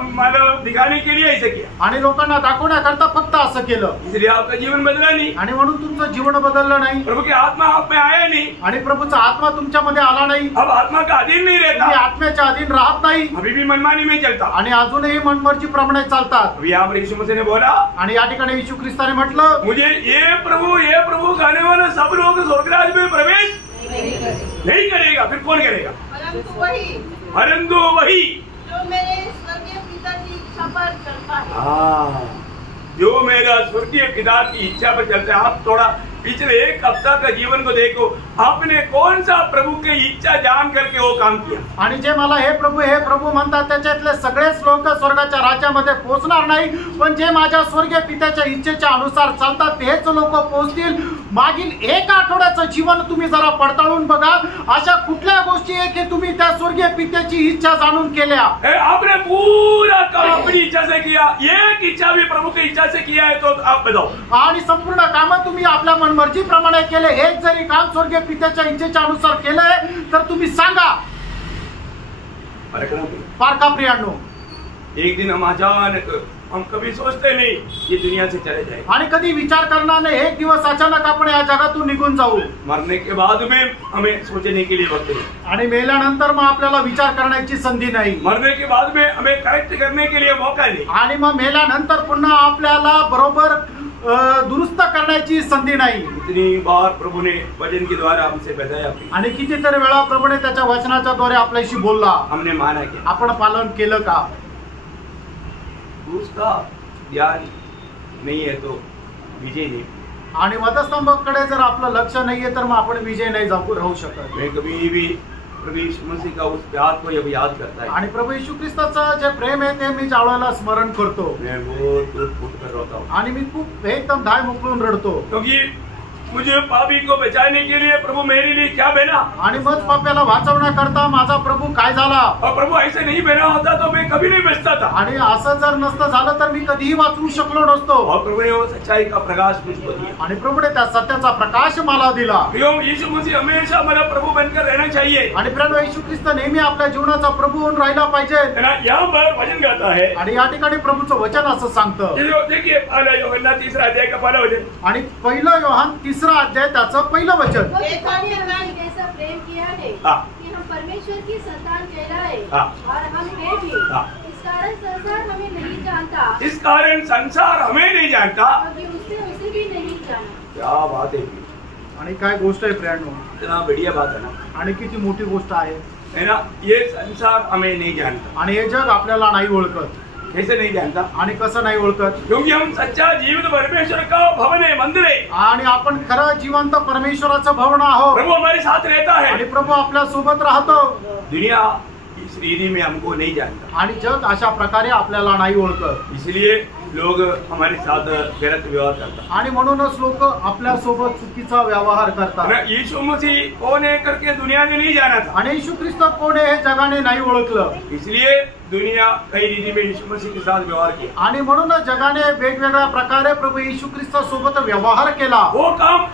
दिखाने के लिए ऐसे किया आणि लोकांना दाखवण्याकरता फक्त असं केलं. इसलिए आपका जीवन बदला नहीं आणि म्हणून तुमचं जीवन बदललं नाही. प्रभु की आत्मा आप में आया नहीं आणि प्रभूचा आत्मा तुमच्यामध्ये आला नाही. अब आत्मा का अधीन नहीं तुम्ही रहता, आत्म्याच्या अधीन राहत नाही अभी भी मनमानी में चलता. आणि अजूनही मनमर्जीप्रमाणे चालतात. अभी यहाँ पर यीशु मसीह ने बोला आणि या ठिकाणी येशू ख्रिस्ताने म्हटलं मुझे ये प्रभु कहने वाले सब लोग स्वर्गराज में प्रवेश नहीं करेगा. फिर कौन करेगा? परंतु वही जो मेरे स्वर्गीय पिता की इच्छा पर चलता है. हाँ, जो मेरा स्वर्गीय पिता की इच्छा पर चलता है. आप थोड़ा पिछले एक हफ्ता का जीवन को देखो, आपने कौन सा प्रभु की इच्छा जान करके वो काम किया. आणि जे मला हे प्रभू म्हणतात त्याच्यातले सगळेच लोक स्वर्गाच्या राज्यामध्ये पोहोचणार नाही, पण जे माझ्या स्वर्गीय पित्याच्या इच्छेच्या अनुसार चालतात तेच लोक पोहोचतील. मागील एक आठवड्याचं जीवन तुम्ही जरा पडताळून बघा, अशा कुठल्या गोष्टी आहे की तुम्ही त्या स्वर्गीय पित्याची इच्छा जाणून केल्या. आपने पूरा काम अपनी इच्छा से किया, एक इच्छा भी प्रभु की इच्छा से किया है तो आप बताओ. आणि संपूर्ण काम तुम्ही आपल्या मनमर्जीप्रमाणे केले, एक जरी काम स्वर्गीय पित्याच्या इच्छेच्या अनुसार केलंय तर तुम्ही सांगा. पारखा प्रियांनो, एक दिन हम अचानक हम कभी सोचते नहीं ये दुनिया से चले जाए, आणि कधी विचार करणार नाही एक दिवस अचानक आपण या जगातून निघून जाऊ. मरने के बाद में हमें सोचने के लिए वक्त नहीं, आणि मेल्यानंतर मग आपल्याला विचार करण्याची संधी नाही. मरने के बाद में हमें करेक्ट करने के लिए मौका नहीं, आणि मग मेल्यानंतर पुन्हा आपल्याला बरोबर दुरुस्त करण्याची संधी नाही. इतनी बार प्रभु ने वचन के द्वारा हमसे बताया, आणि कितीतरी वेळा प्रभूने त्याच्या वचनाच्या द्वारे आपल्याशी बोलला. हमने माना क्या? आपण पालन केलं का? उसका ध्यान नहीं है तो विजय नहीं. आणि वधस्तंभाकडे जर आपलं लक्ष नाहीये तर मग आपण विजय नाही राहू शकत. मैं कभी भी प्रभु यीशु मसीह का उस प्यार को जब याद करता है, आणि प्रभू येशू ख्रिस्ताचं जे प्रेम आहे ते मी ज्यावेळेला स्मरण करतो मैं बहुत फूट कर रोता हूँ. आणि मी खूप एकदम धाय मोकळून रडतो. क्योंकि मुझे पापी को बचाने के लिए प्रभु मेरे लिए क्या बना, आणि मग पाप्याला वाचवण्याकरता माझा प्रभू काय झाला. और प्रभु ऐसे नहीं बना होता तो मैं कभी नहीं बचता था. आणि असं जर नसतं झालं तर मी कधीही वाचवू शकलो नसतो. और प्रभु ने वो सच्चाई का प्रकाश मुझको दिया. आणि प्रभूने त्या सत्याचा प्रकाश मला दिला. प्रियोम, यीशु मसीह हमेशा हमारा प्रभु बनकर रहना चाहिए. आणि प्रिय येशू ख्रिस्त नेहमी आपल्या जीवनाचा प्रभू होऊन राहिला पाहिजे. यहाँ पर वचन गाता है, आणि या ठिकाणी प्रभूचं वचन असं सांगतं. देखिए पहला यूहन्ना 3 अध्याय का पहला वचन, आणि पहिलं योहान 3 अध्याय त्याचं पहिलं वचन. ऐसा प्रेम किया है कि हम परमेश्वर की संतान कहलाए और हम हैं भी. इस कारण संसार हमें नहीं जानता, इस कारण संसार हमें नहीं जानता, अभी उसे भी नहीं जाना. क्या बात है. आणि काय गोष्ट आहे प्रियांनो, इतना बढ़िया बात है ना, आणि किती मोठी गोष्ट आहे ना. ये संसार हमें नहीं जानता. आणि हे जग आपल्याला नाही ओळखत. कैसे नहीं जानता? आणि कसं नाही ओळखत? क्योंकि हम सच्चा जीवित परमेश्वर का भवन है, मंदिर है. आणि आपण खरं जिवंत परमेश्वराचं भवन आहोत. प्रभु हमारे साथ रहता है. आणि प्रभू आपल्या सोबत राहतो. दुनिया इस रीति में हमको नहीं जानता, आणि जग अशा प्रकारे आपल्याला नाही ओळखत. इसलिए लोग हमारे साथ गलत व्यवहार करता. आणि म्हणूनच लोक आपल्या सोबत चुकीचा व्यवहार करतात. यीशु मसीह कौन है करके दुनिया ने नहीं जाना था. आणि येशू ख्रिस्त कोण आहे हे जगाने नाही ओळखलं. इसलिए दुनिया कई रीति में यीशु मसीह के साथ व्यवहार किया. आणि म्हणूनच जगाने वेगवेगळ्या प्रकारे प्रभू येशू ख्रिस्त सोबत व्यवहार केला. वो काम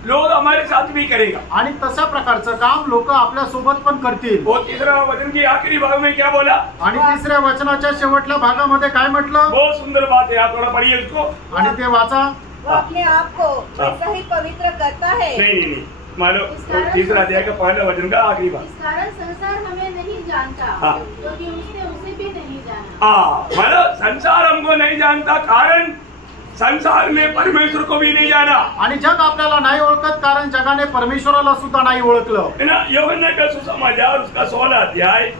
लोग हमारे साथ भी करेगा। आणि तशा प्रकारचं काम लोक आपल्या सोबत पण करतील। वो तीसरा वचन की आखिरी भाग में क्या बोला? आणि तिसऱ्या वचनाच्या शेवटल्या भागामध्ये काय म्हटलं? बहुत सुंदर बात है, आप थोड़ा पढ़िए उसको। आणि ते वाचा। वो अपने आप को वैसा ही पवित्र करता है। नहीं मानो तीसरा अध्याय का पहला वचन का आखिरी भाग। इस कारण संसार हमें नहीं जानता, क्योंकि उसने उसे भी नहीं जाना। मानो संसार हमको नहीं जानता, कारण संसार में परमेश्वर को भी नहीं जाना। आणि जग आपल्याला नाही ओळखत, कारण जगाने परमेश्वराला सुद्धा नाही ओळखलं। है ना? यूहन्ना का सुसमाचार उसका 16 अध्याय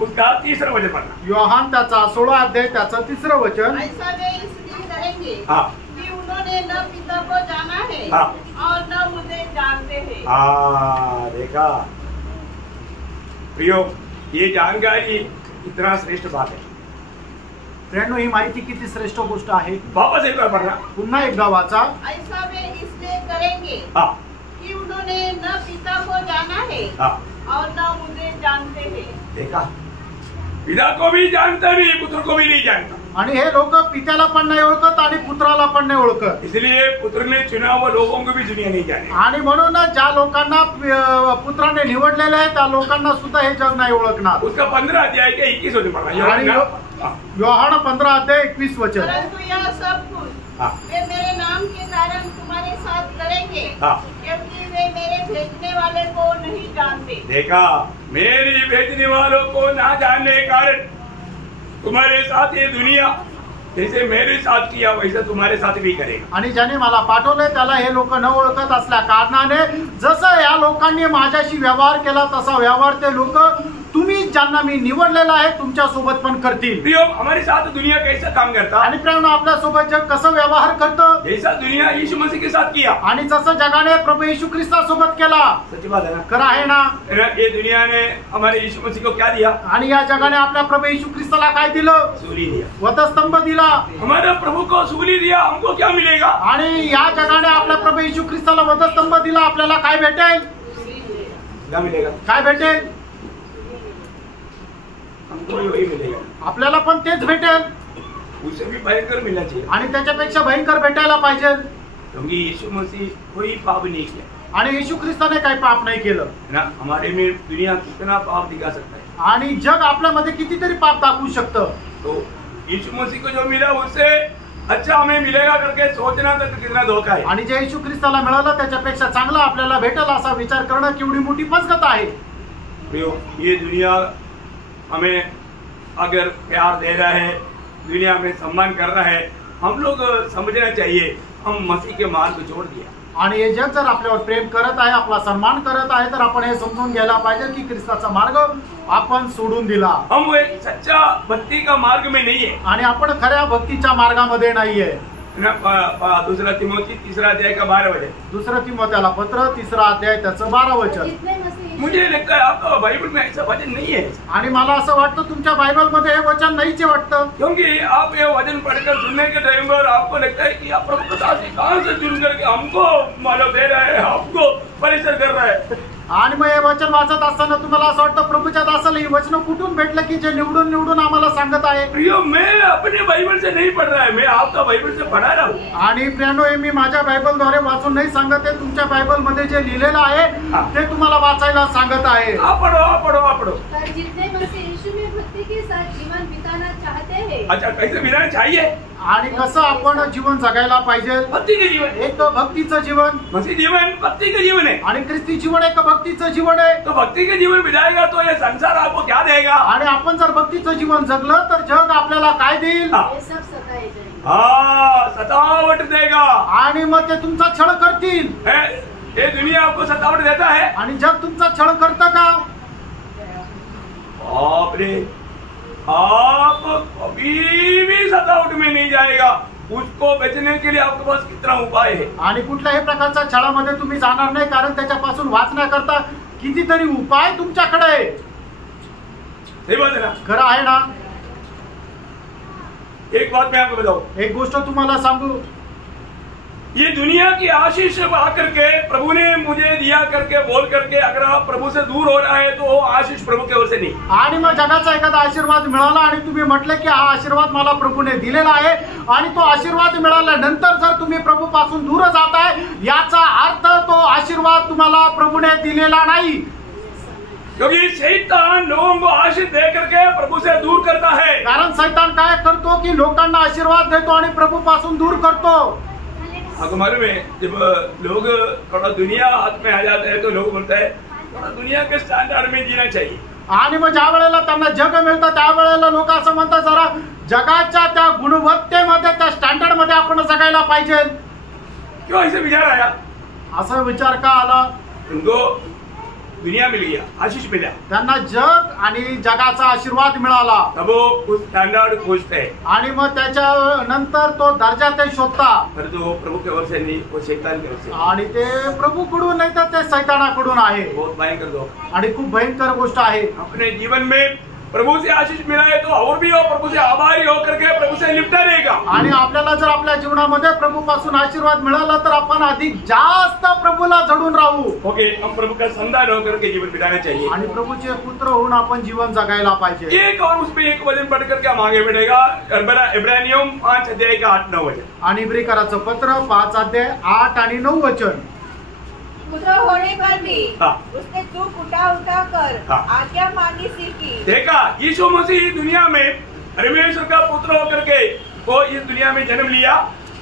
उसका तीसरा वचन पढ़ना। योहान त्याचा 16 अध्याय त्याचं तिसरं वचन। ऐसा वे इसलिए करेंगे कि उन्होंने न पिता को जाना है और न मुझे जानते हैं। देखा प्रियो, ये जानकारी इतना श्रेष्ठ बात है। फ्रेंड, ही माहिती किती श्रेष्ठ गोष्ट आहे। वापस एक बार पढ़ना, पुन्हा एकदा वाचा। ऐसा वे इसलिए करेंगे कि उन्होंने न पिता को जाना है और न मुझे जानते हैं। देखा, पिता को भी जानता नहीं, पुत्र को भी नहीं जानता। आणि हे लोक पित्याला पण नाही ओळखत आणि पुत्राला पण नाही ओळखत। इसलिए पुत्र ने चुना हुआ लोगों को भी दुनिया नहीं जाने। आणि म्हणून ज्या लोकांना पुत्राने निवडलेले आहे त्या लोकांना सुद्धा हे जग नाही ओळखणार। उसका 15 अध्याय के 21 वचन पढ़ना। योहान 15 अध्याय 21 वचन। परंतु यह सब कुछ वे मेरे नाम के कारण तुम्हारे साथ करेंगे, क्योंकि वे मेरे भेजने वाले को नहीं जानते। देखा, मेरी भेजने वालों को ना जानने के कारण तुम्हारे साथ ये दुनिया जैसे मेरे साथ किया वैसे तुम्हारे साथ भी करेगा। आणि ज्याने मला पाठवले त्याला हे लोक न ओळखत असल्या कारणाने जसं या लोकांनी माझ्याशी व्यवहार केला तसा व्यवहार ते लोक तुम्ही ज्यांना मी निवडलेला आहे तुमच्या सोबत पण करतील। प्रियो, हमारे साथ दुनिया कैसा काम करता? आणि प्रेरणा आपल्या सोबत जग कसं व्यवहार करतं? जैसा दुनिया यीशु मसीह के साथ किया आणि जसं जगाने प्रभू येशू ख्रिस्ता सोबत केला। सच्ची बात है ना? खरं आहे ना? ये दुनिया ने हमारे यीशु मसीह को क्या दिया? आणि या जगाने आपल्या प्रभू येशू ख्रिस्ताला काय दिलं? सूली दिया, वधस्तंभ दिला। हमारे प्रभु को सूली दिया, हमको क्या मिलेगा? आणि या जगाने आपल्या प्रभू येशू ख्रिस्ताला वधस्तंभ दिला, आपल्याला काय भेटेल? क्या मिलेगा? काय भेटेल? हमको भी वही मिलेगा, आपल्याला पण तेच भेटेल। उससे भी भयंकर मिलना चाहिए, आणि त्याच्यापेक्षा भयंकर भेटायला पाहिजे, क्योंकि यीशु मसीह कोई पाप नहीं किया। आणि येशू ख्रिस्ताने काही पाप नाही केलं ना। हमारे में दुनिया कितना पाप दिखा सकता है, आणि जग आपल्यामध्ये कितीतरी पाप दाखवू शकतं। तो यीशु मसीह को जो मिला उससे अच्छा हमें मिलेगा करके सोचना तक कितना धोखा है। आणि जे येशू ख्रिस्ताला मिळालं त्याच्यापेक्षा चांगलं आपल्याला भेटेल असा विचार करणं केवढी मोठी फसगत आहे। ये दुनिया हमें अगर प्यार दे रहा है, दुनिया में सम्मान कर रहा है, हम लोग समझना चाहिए हम मसीह के मार्ग को छोड़ दिया। आणि हे जग जर आपल्यावर प्रेम करत आहे, आपला सन्मान करत आहे, तर आपण हे समजून घ्यायला पाहिजे की ख्रिस्ताचा मार्ग आपण सोडून दिला। हम वो एक सच्चा भक्ति का मार्ग में नहीं है, आणि आपण खऱ्या भक्तीच्या मार्गामध्ये नाहीये। दूसरा तिमोथी 3 अध्याय का 12 वचन। दुसरं तिमोथेला पत्र 3 अध्याय त्याचं 12 वचन। मुझे लगता है आपका बाइबल में ऐसा वचन नहीं है, आणि मला असं वाटतं तुमच्या बायबल मध्ये हे वचन नाहीच वाटतं, क्योंकि आप ये वचन पढ़कर सुनने के टाइम पर आपको लगता है कि आप प्रभु प्रसाद जी कहाँ से चुन करके हमको मालूम दे रहा है, हमको परेशान कर रहा है। आणि मग हे वचन वाचत असताना तुम्हाला असं वाटतं प्रभूच्या दासाला ही वचन कुठून भेटलं की जे निवडून निवडून आम्हाला सांगत आहे। प्रियो, मैं अपने बाइबल से नहीं पढ़ रहा है, मैं आपका बाइबल से पढ़ा रहा हूँ। आणि प्रियानो, हे मी माझ्या बायबल द्वारे वाचून नाही सांगत आहे, तुमच्या बायबल मध्ये जे लिहिलेलं आहे ते तुम्हाला वाचायला सांगत आहे। आप पढ़ो, आप पढ़ो, आप पढ़ो। पर जितने मसीह यीशु में भक्ति के साथ जीवन बिताना चाहते हैं। अच्छा, कैसे बिताना चाहिए? आणि कसं आपण जीवन जगायला पाहिजे? भक्ति के जीवन, एक भक्तीचं जीवन। मसीह जीवन भक्ति का जीवन है, आणि ख्रिस्ती जीवन एक भक्तीचं जीवन आहे। तो भक्ति के जीवन बिताएगा तो ये संसार आपको क्या देगा? आणि आपण जर भक्तीचं जीवन जगलं तर जग आपल्याला काय देईल? ये सब सताए जाएंगे। हाँ, सतावट देगा। आणि मग ते तुमचा छळ करतील। ये दुनिया आपको सतावट देता है, आणि जग तुमचा छळ करतं का? बाप रे, आप कभी भी सतावट में नहीं जाएगा, उसको बचने के लिए आपके पास कितना उपाय है। आणि कुठल्याही प्रकारच्या छळामध्ये तुम्ही जाणार नाही, कारण त्याच्यापासून वाचण्याकरता कितीतरी उपाय तुमच्याकडे आहे। सही बात है ना? खरं आहे ना? एक बात मैं आपको बताऊं, एक गोष्ट तुम्हाला सांगू, ये दुनिया की आशीष आकर के प्रभु ने मुझे दिया करके बोल करके अगर आप प्रभु से दूर हो रहा है तो वो आशीष प्रभु की ओर से नहीं। आणि मग जगाचा एखादा आशीर्वाद मिळाला आणि तुम्ही म्हटले की हा आशीर्वाद मला प्रभूने दिलेला आहे आणि तो आशीर्वाद मिळाल्यानंतर जर तुम्ही प्रभू पासून दूर जाताय याचा अर्थ तो आशीर्वाद तुम्हाला प्रभूने दिलेला नाही। क्योंकि शैतान लोगों को आशीष दे करके प्रभु से दूर करता है। कारण शैतान काय करतो की लोकांना आशीर्वाद देतो आणि प्रभू पासून दूर करतो। आपको मालूम है जब लोग थोड़ा दुनिया हाथ में आ जाते हैं तो लोग बोलते हैं थोड़ा दुनिया के स्टैंडर्ड में जीना चाहिए। आणि मग ज्या वेळेला त्यांना जग मिळतं त्यावेळेला लोक असं म्हणतात जरा जगाच्या त्या गुणवत्तेमध्ये त्या स्टँडर्ड मध्ये आपण जगायला पाहिजे। क्यों ऐसे विचार आया? असा विचार का आला? उनको दुनिया मिल गया, आशीष मिला, त्यांना जग आणि जगाचा आशीर्वाद मिळाला, तब वो उस स्टैंडर्ड खोजते हैं आणि मग त्याच्या नंतर तो दर्जा ते शोधता। पर तो प्रभु की ओर से नहीं, वो शैतान की ओर से। आणि ते प्रभूकडून नाही तर ते शैतानाकडून आहे। बहुत भयंकर धोखा आणि खूप भयंकर गोष्ट आहे। अपने जीवन में प्रभु से आशीष मिला है तो और भी वो प्रभु से आभारी होकर के प्रभु से निपटा रहेगा। आणि आपल्याला जर आपल्या जीवनामध्ये प्रभूपासून आशीर्वाद मिळाला तर आपण अधिक जास्त प्रभूला जडून राहू। ओके, हम प्रभु का संतान होकर के जीवन बिताना चाहिए आणि प्रभूचे पुत्र होऊन आपण जीवन जगायला पाहिजे। एक और उसमें एक वचन पढ़ करके हम आगे बढ़ेगा, इब्रानियों 5 अध्याय का 8-9 वचन। आणि इब्रिकराचं पत्र 5 अध्याय 8 आणि 9 वचन। पुत्र होने पर भी हाँ। उसने चूक उठा कर हाँ। आज्ञा माननी सीखी। देखा, यीशु मसीह दुनिया में परमेश्वर का पुत्र होकर के वो इस दुनिया में जन्म लिया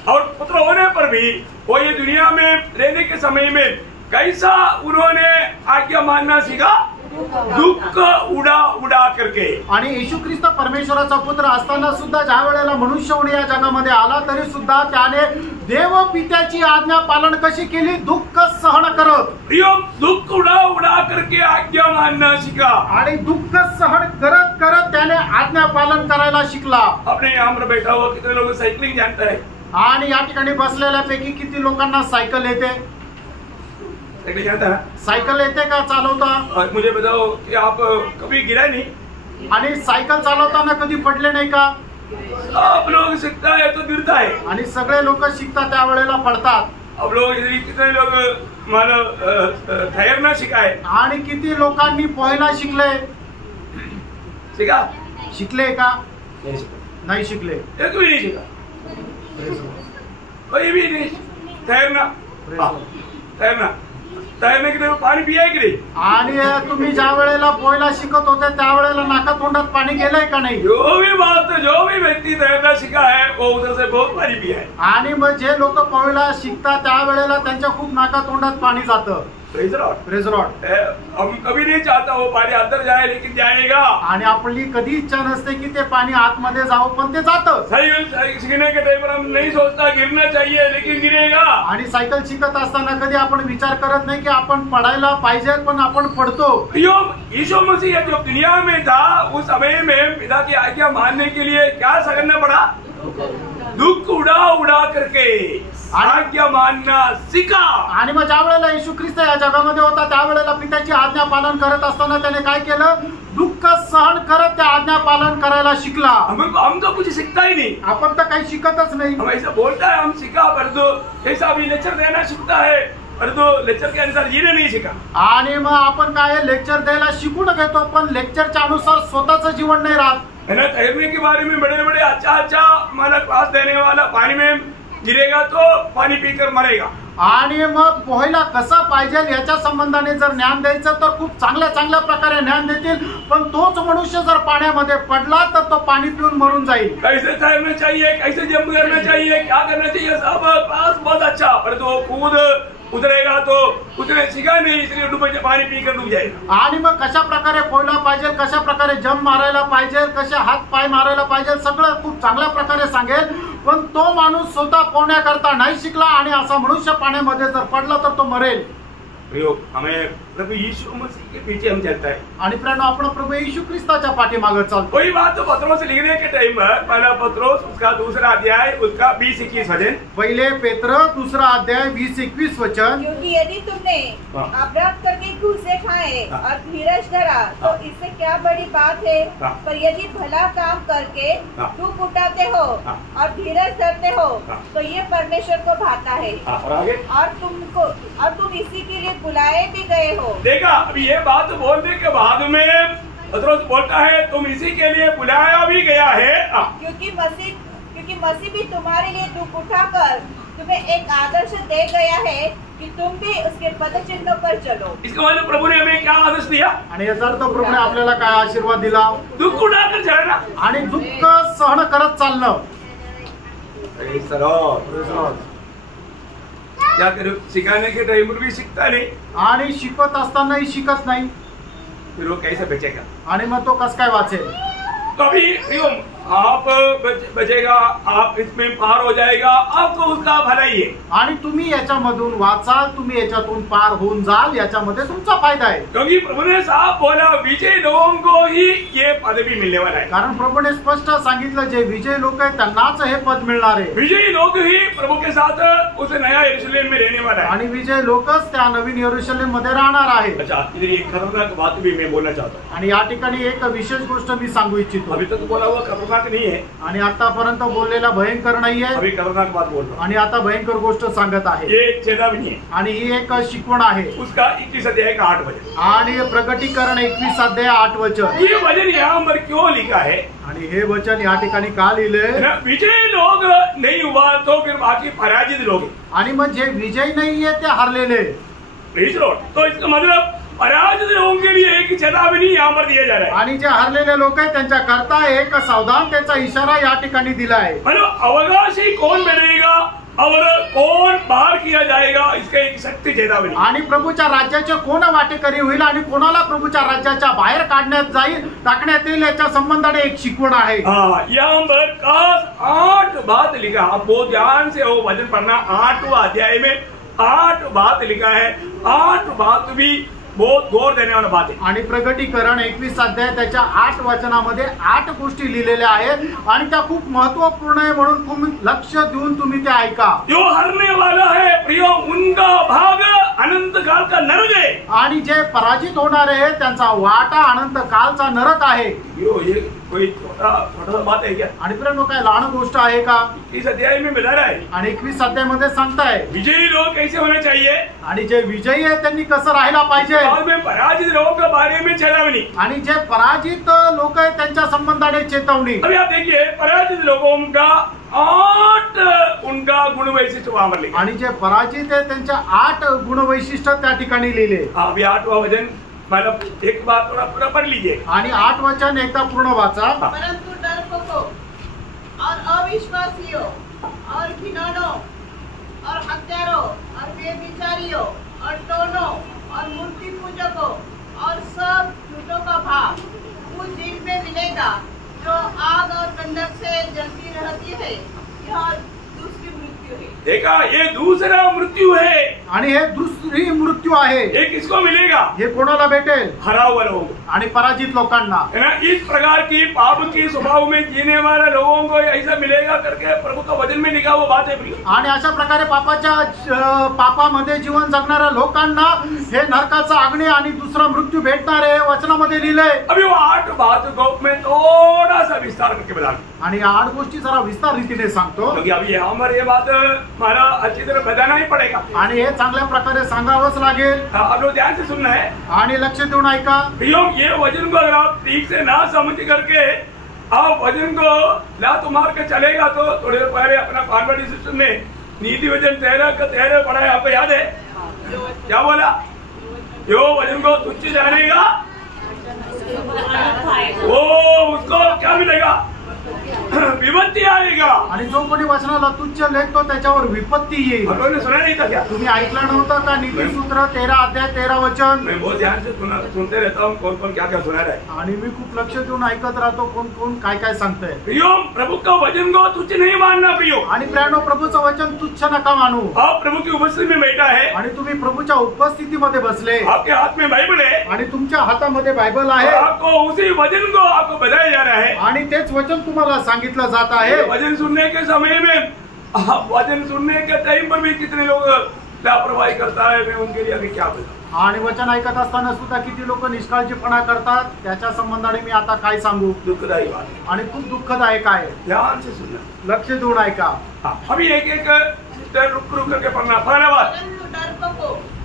और पुत्र होने पर भी वो ये दुनिया में रहने के समय में कैसा उन्होंने आज्ञा मानना सीखा? दुःख उडा उडा करके। आणि येशू ख्रिस्त परमेश्वराचा पुत्र असताना सुद्धा ज्या वेळेला मनुष्य होऊन या जगामध्ये आला तरी सुद्धा त्याने देव पित्याची आज्ञा पालन कशी केली? दुःख सहन करत। प्रियो, दुःख उडा उडा करके आज्ञा मानना सीखा आणि दुःख सहन करत करत त्याने आज्ञा पालन करायला शिकला। अपने यहाँ पर बैठा हुआ कितने लोग साइकिलिंग जानता है? आणि या ठिकाणी बसलेल्यापैकी किती लोकांना सायकल येते? जानता है? सायकल येते का चालवता? और मुझे बताओ कि आप कभी गिरा नहीं? आणि सायकल चालवताना कधी पडले नाही का? आप लोग सीखता है तो गिरता है। आणि सगळे लोक शिकतात त्यावेळेला पडतात। अब लोग कितने लोग मानो तैरना सीखा है? आणि किती लोकांनी पोहायला शिकले? सीखा? शिकले का? नहीं सीखा। नाही शिकले। एक भी नहीं सीखा, कोई भी नहीं। तैरना, तैरना, तैरने के लिए पानी पिया है कि नहीं? आणि तुम्ही ज्या वेळेला पोहायला शिकत होते त्यावेळेला नाका तोंडात पाणी गेलंय का नाही? जो भी व्यक्ति तैरना सीखा है वो उधर से बहुत पानी पिया है। आणि मग जे लोक पोहायला शिकतात त्यावेळेला त्यांच्या खूप नाका तोंडात पाणी जातं। Praise Lord, praise Lord. हम कभी नहीं चाहता वो पानी अंदर जाए, लेकिन जाएगा। आणि आपली कधी इच्छा नसते की ते पाणी आतमध्ये जावं पण ते जातं। साइकिल सीखने के टाइम पर हम नहीं सोचता गिरना चाहिए, लेकिन गिरेगा। आणि सायकल शिकत असताना कधी आपण विचार करत नाही की आपण पडायला पाहिजे पण आपण पडतो। यीशु मसीह जब दुनिया में था उस समय में पिता की आज्ञा मानने के लिए क्या करना पड़ा? दुःख उडा उडा करके आज्ञा मानना सीखा। आणि मग ज्या वेळेला येशू ख्रिस्त या जगामध्ये होता त्यावेळेला पित्याची आज्ञा पालन करत असताना त्याने काय केलं? दुःख सहन करत त्या आज्ञा पालन करायला शिकला। हम तो कुछ सीखता ही नहीं, आपण तर काही शिकतच नाही। हम ऐसा बोलता है हम सीखा, पर तो कैसा भी लेक्चर देना सीखता है, पर तो लेक्चर के अनुसार जीने नहीं सीखा। आणि मग आपण काय लेक्चर द्यायला शिकून घेतो पण लेक्चरच्या अनुसार स्वतःचं जीवन नाही राहत। है ना? तैरने के बारे में बड़े बड़े अच्छा माना क्लास देने वाला पानी में गिरेगा तो पानी पीकर मरेगा। आणि मग पोहायला कसं पाहिजे याच्या संबंधाने जर ज्ञान द्यायचं तर खूप चांगल्या प्रकारे ज्ञान देतील, पण तोच मनुष्य जर पाण्यामध्ये पडला तर तो पाणी पिऊन मरून जाईल। कैसे तैरना चाहिए, कैसे जंप करना चाहिए, क्या करना चाहिए, सब क्लास बहुत अच्छा, पर तो खुद उतरेगा तो उसने सीखा नहीं, इसलिए पानी पीकर डूब जाएगा। आणि मग कशा प्रकारे पोहायला पाहिजे, कशा प्रकारे जंप मारायला पाहिजे, कशा हात पाय मारायला पाहिजे सगळं खूप चांगल्या प्रकारे सांगेल, पण तो माणूस स्वतः पोहण्याकरता नाही शिकला आणि असा मनुष्य पाण्यामध्ये जर पडला तर तो मरेल। हमें प्रभु यीशु मसीह के पीछे हम चलता है। आणि प्रियानो आपण प्रभू येशू ख्रिस्ताच्या पाठीमागे चालतो। वही बात तो पत्रोस लिखने के टाइम पर पहला पत्रोस उसका दूसरा अध्याय उसका 20-21 वचन। पहिले पेत्र दूसरा अध्याय 20-21 वचन। क्योंकि यदि तुमने अपराध करके घूसे खाए और धीरज धरा तो इससे क्या बड़ी बात है। पर यदि भला काम करके दुख उठाते हो और धीरज धरते हो तो ये परमेश्वर को भाता है और आगे और तुम इसी के लिए बुलाए भी गए हो। देखा, अभी ये बात बोलने के बाद में पत्रोस बोलता है तुम इसी के लिए बुलाया भी गया है। क्योंकि मसीह भी तुम्हारे लिए दुख उठाकर तुम्हें एक आदर्श दे गया है कि तुम भी उसके पदचिन्हों पर चलो। इसके बाद प्रभु ने हमें क्या आदेश दिया आणि याचा अर्थ प्रभूने आपल्याला काय आशीर्वाद दिला? दुख उठाकर चलना आणि दुःख सहन करत चालणं। क्या करो, सिखाने के टाइम पर भी सीखता नहीं आणि शिकवत असतानाही शिकत नाही, फिर वो कैसे बचेगा? आणि मग तो कस काय वाचेल? कभी आप बचेगा, आप इसमें पार हो जाएगा, आपको उसका भलाई है। आणि तुम्ही याच्यामधून वाचाल, तुम्ही याच्यातून पार होऊन जाल, याच्यामध्ये तुमचा फायदा आहे। क्योंकि प्रभु ने साफ बोला विजयी लोगों को ही ये पदवी मिलने वाला है। कारण प्रभूने स्पष्ट सांगितलं जे विजयी लोक आहेत त्यांनाच हे पद मिळणार आहे। विजयी लोग ही प्रभु के साथ उस नया यरूशलेम में रहने वाला है आणि विजयी लोकच त्या नवीन यरूशलेम मध्ये राहणार आहे। अच्छा, इधर एक खतरनाक बात भी मैं बोलना चाहता हूँ। आणि या ठिकाणी एक विशेष गोष्ट मी सांगू इच्छितो। अभी तक बोला हुआ खतरनाक नहीं है आणि आतापर्यंत बोललेला भयंकर नाहीये, अभी खतरनाक बात बोल रहा हूँ। आणि आता भयंकर गोष्ट सांगत आहे। ये चेतावनी है आणि ही एक शिकवण आहे उसका 21 अध्याय का 8 वचन। आणि प्रकटीकरण 21 अध्याय 8 वचन। ये वचन यहाँ पर क्यों लिखा है? आणि हे वचन या ठिकाणी का लिहिले? विजयी लोग नहीं हुआ तो फिर बाकी पराजित लोग हैं। आणि मग जे विजयी नाहीये ते हरलेले। प्लीज लॉर्ड, तो इसका मतलब पराजित लोगों के लिए एक चेतावनी यहाँ पर दिया जा रहा है। आणि जे हरलेले लोक आहेत त्यांच्या करता एक सावधानतेचा इशारा या ठिकाणी दिला आहे। मतलब अवकाशी कौन बनेगा और कौन बाहर किया जाएगा, इसका एक सत्य चेतावनी। आणि प्रभूच्या राज्याचे कोण वाटेकरी होईल आणि कोणाला प्रभूच्या राज्याच्या बाहेर काढण्यात जाईल, टाकण्यात येईल, याच्या संबंधाने एक शिकवण आहे। यहाँ पर खास 8 बात लिखा, आप बहुत ध्यान से वो वचन पढ़ना। 8वां अध्याय में 8 बात लिखा है। 8 बात भी बहुत गौर देने वाला बात है। आणि प्रकटीकरण 21 अध्याय त्याच्या 8 वचनामध्ये 8 गोष्टी लिहिलेल्या आहेत आणि त्या खूप महत्त्वपूर्ण आहे, म्हणून तुम्ही लक्ष देऊन तुम्ही ते ऐका। जो हरने वाला है प्रियो, उनका भाग अनंत काल का नरक है। आणि जे पराजित होणार आहे त्यांचा वाटा अनंत कालचा नरक आहे। ये कोई छोटा बात है क्या? आणि प्रियो, काय लहान गोष्ट आहे का? 21 अध्याय में बता रहा है आणि 21 अध्याय मध्ये सांगताय विजयी लोग कैसे होने चाहिए आणि जे विजयी आहे त्यांनी कसं राहायला पाहिजे। में पराजित लोगों के बारे में चेतावनी आणि जे पराजित लोक आहेत त्यांच्या संबंधाने चेतावणी। अभी आप देखिए पराजित लोगों का 8 उनका गुण वैशिष्ट्य वहां पर लिखा। आणि जे पराजित आहे त्यांच्या 8 गुण वैशिष्ट्य त्या ठिकाणी लिहिले। अभी 8वां वचन मतलब एक बार थोड़ा पूरा पढ़ लीजिए। आणि 8 वचन एकदा पूर्ण वाचा। परंतु डरपोकों और अविश्वासियों और घिनौनों और हत्यारों और व्यभिचारियों और टोनों और मूर्ति पूजकों और सब झूठों का भाग उस दिन में मिलेगा जो आग और गंधक से जलती रहती है। यह दूसरी मृत्यु है। देखा, ये दूसरा मृत्यु है आणि हे दुसरी मृत्यू आहे। ये किसको मिलेगा? हे कोणाला भेटेल? हरा हुआ लोग आणि पराजित लोकांना। इस प्रकार की पाप की स्वभाव में जीने वाले लोगों को ऐसा मिलेगा करके प्रभु का वचन में लिखा वो बात है। आणि अशा प्रकारे पापामध्ये जीवन जगणाऱ्या लोकांना हे नरकाचा अग्नी आणि दुसरा मृत्यू भेटणार आहे, वचनामध्ये लिहिलंय। अभी वो 8 बात को मैं थोड़ा सा विस्तार करके बता दूं। आणि 8 गोष्टी जरा विस्तार रीतीने सांगतो, क्योंकि अभी हमारे ये बात हमारा अच्छी तरह बताना ही पड़ेगा आणि हे चांगल्या प्रकारे सांगावंच लागेल। आप लोग ध्यान से सुनना है आणि लक्ष देऊन ऐका। ये वचन को अगर आप ठीक से ना समझ करके आप वचन को लात मार के चलेगा तो थोड़ी देर पहले अपना कॉन्वेंट सिस्टम में नीति वचन 13 का 13 पढ़ा है, आपको याद है? क्या बोला? जो वचन को तुच्छ जानेगा वो उसको क्या मिलेगा? विपत्ति आएगा। आणि जो कोणी वचनाला तुच्छ लेखतो त्याच्यावर विपत्ती येईल। आप लोगों ने सुना नहीं था क्या? तुम्ही ऐकलं नव्हतं का नीतिसूत्र 13 अध्याय 13 वचन? मैं बहुत ध्यान से सुनते रहता हूँ कौन कौन क्या क्या सुना रहा है। आणि मी खूप लक्ष देऊन ऐकत राहतो कोण कोण काय काय सांगतंय। प्रियो, प्रभु का वचन को तुच्छ नहीं मानना प्रियो। आणि प्रियानो, प्रभुचं वचन तुच्छ नका मानू। आप प्रभु की उपस्थिति में बैठा है आणि तुम्ही प्रभूच्या उपस्थितीमध्ये बसले, आपके हाथ में बाइबल है आणि तुमच्या हातामध्ये बायबल आहे, आपको उसी वचन को आपको बताया जा रहा है आणि तेच वचन तुम्हाला सांगितलं जात आहे। वचन सुनने के समय में वचन सुनने के टाइम पर भी कितने लोग लापरवाही करता है, मैं उनके लिए अभी क्या बताऊं। आणि वचन ऐकत असताना सुद्धा किती लोक निष्काळजीपणा करतात, त्याच्या संबंधाने मी आता काय सांगू। दुखदायी बात है। आणि खूप दुःखदायक आहे। ध्यान से सुनना, लक्ष देऊन ऐका। अभी एक एक सिस्टर रुक रुक करके पढ़ना। पहला बात,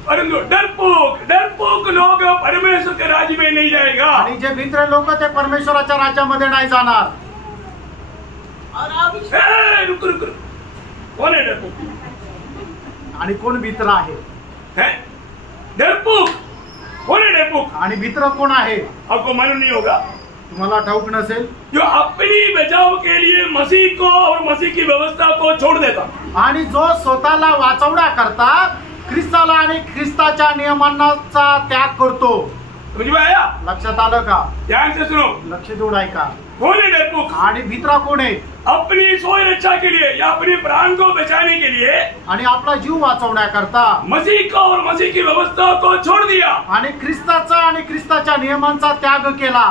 परंतु डरपोक लोग परमेश्वर के राज्य में नहीं जाएगा। आणि जे भित्र लोक ते परमेश्वराच्या राज्यामध्ये नाही जाणार। रुक रुक रुक, कौन है डरपोक? आणि कोण भित्र आहे? डरपोक कौन है? डरपोक आणि भित्र कोण आहे? आपको मालूम नहीं होगा, तुम्हाला ठाऊक नसेल। जो अपनी बचाव के लिए मसीह को और मसीह की व्यवस्था को छोड़ देता, आणि जो स्वतःला वाचवण्याकरता ख्रिस्ताला आणि ख्रिस्ताच्या नियमांचा त्याग करतो। समझ में आया? लक्षात आलं का? ध्यान से सुनो, लक्ष देऊन ऐका। कौन है डरपोक? आणि भित्रा कोण आहे? अपनी सोई रक्षा के लिए या अपने प्राण को बचाने के लिए आणि आपला जीव वाचवण्याकरता मसीह को और मसीह की व्यवस्था को छोड़ दिया आणि ख्रिस्ताचा आणि ख्रिस्ताच्या नियमांचा त्याग केला,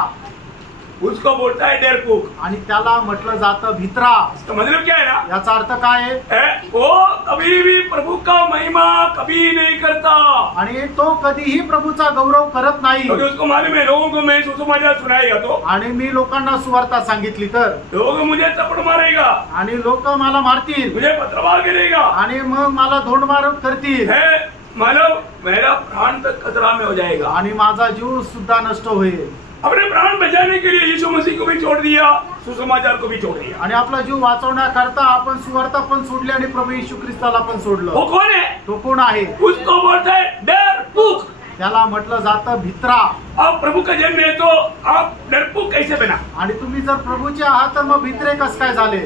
उसको बोलता है डरपोक। आणि त्याला म्हटलं जातं भित्रा। इसका मतलब क्या है ना? याचा अर्थ काय आहे? वो कभी भी प्रभु का महिमा कभी नहीं करता, आणि तो कधीही प्रभूचा गौरव करत नाही। क्योंकि उसको मालूम है लोगों को मैं सुसमाचार सुनाएगा तो आणि मी लोकांना सुवार्ता सांगितली तर लोग मुझे चपड़ मारेगा, आणि लोक मला मारतील, मुझे पत्रवार करेगा, आणि मग मला धोंडमार करतील, है मानव मेरा प्राण तक खतरा में हो जाएगा, आणि माझा जीव सुद्धा नष्ट होईल। अपने प्राण बचाने के लिए यीशु मसीह को भी छोड़ दिया, सुसमाचार को भी छोड़ दिया। आणि आपला जीव वाचवण्याकरता आपण सुवार्ता पण सोडली आणि प्रभू येशू ख्रिस्ताला पण सोडलं। वो कौन है? तो कोण आहे? उसको बोलता है डरपोक। त्याला म्हटलं जातं भित्रा। आप प्रभु का जन्म है तो आप डरपोक कैसे बना? आणि तुम्ही जर प्रभूचे आहात तर मग भित्रे कस काय झाले?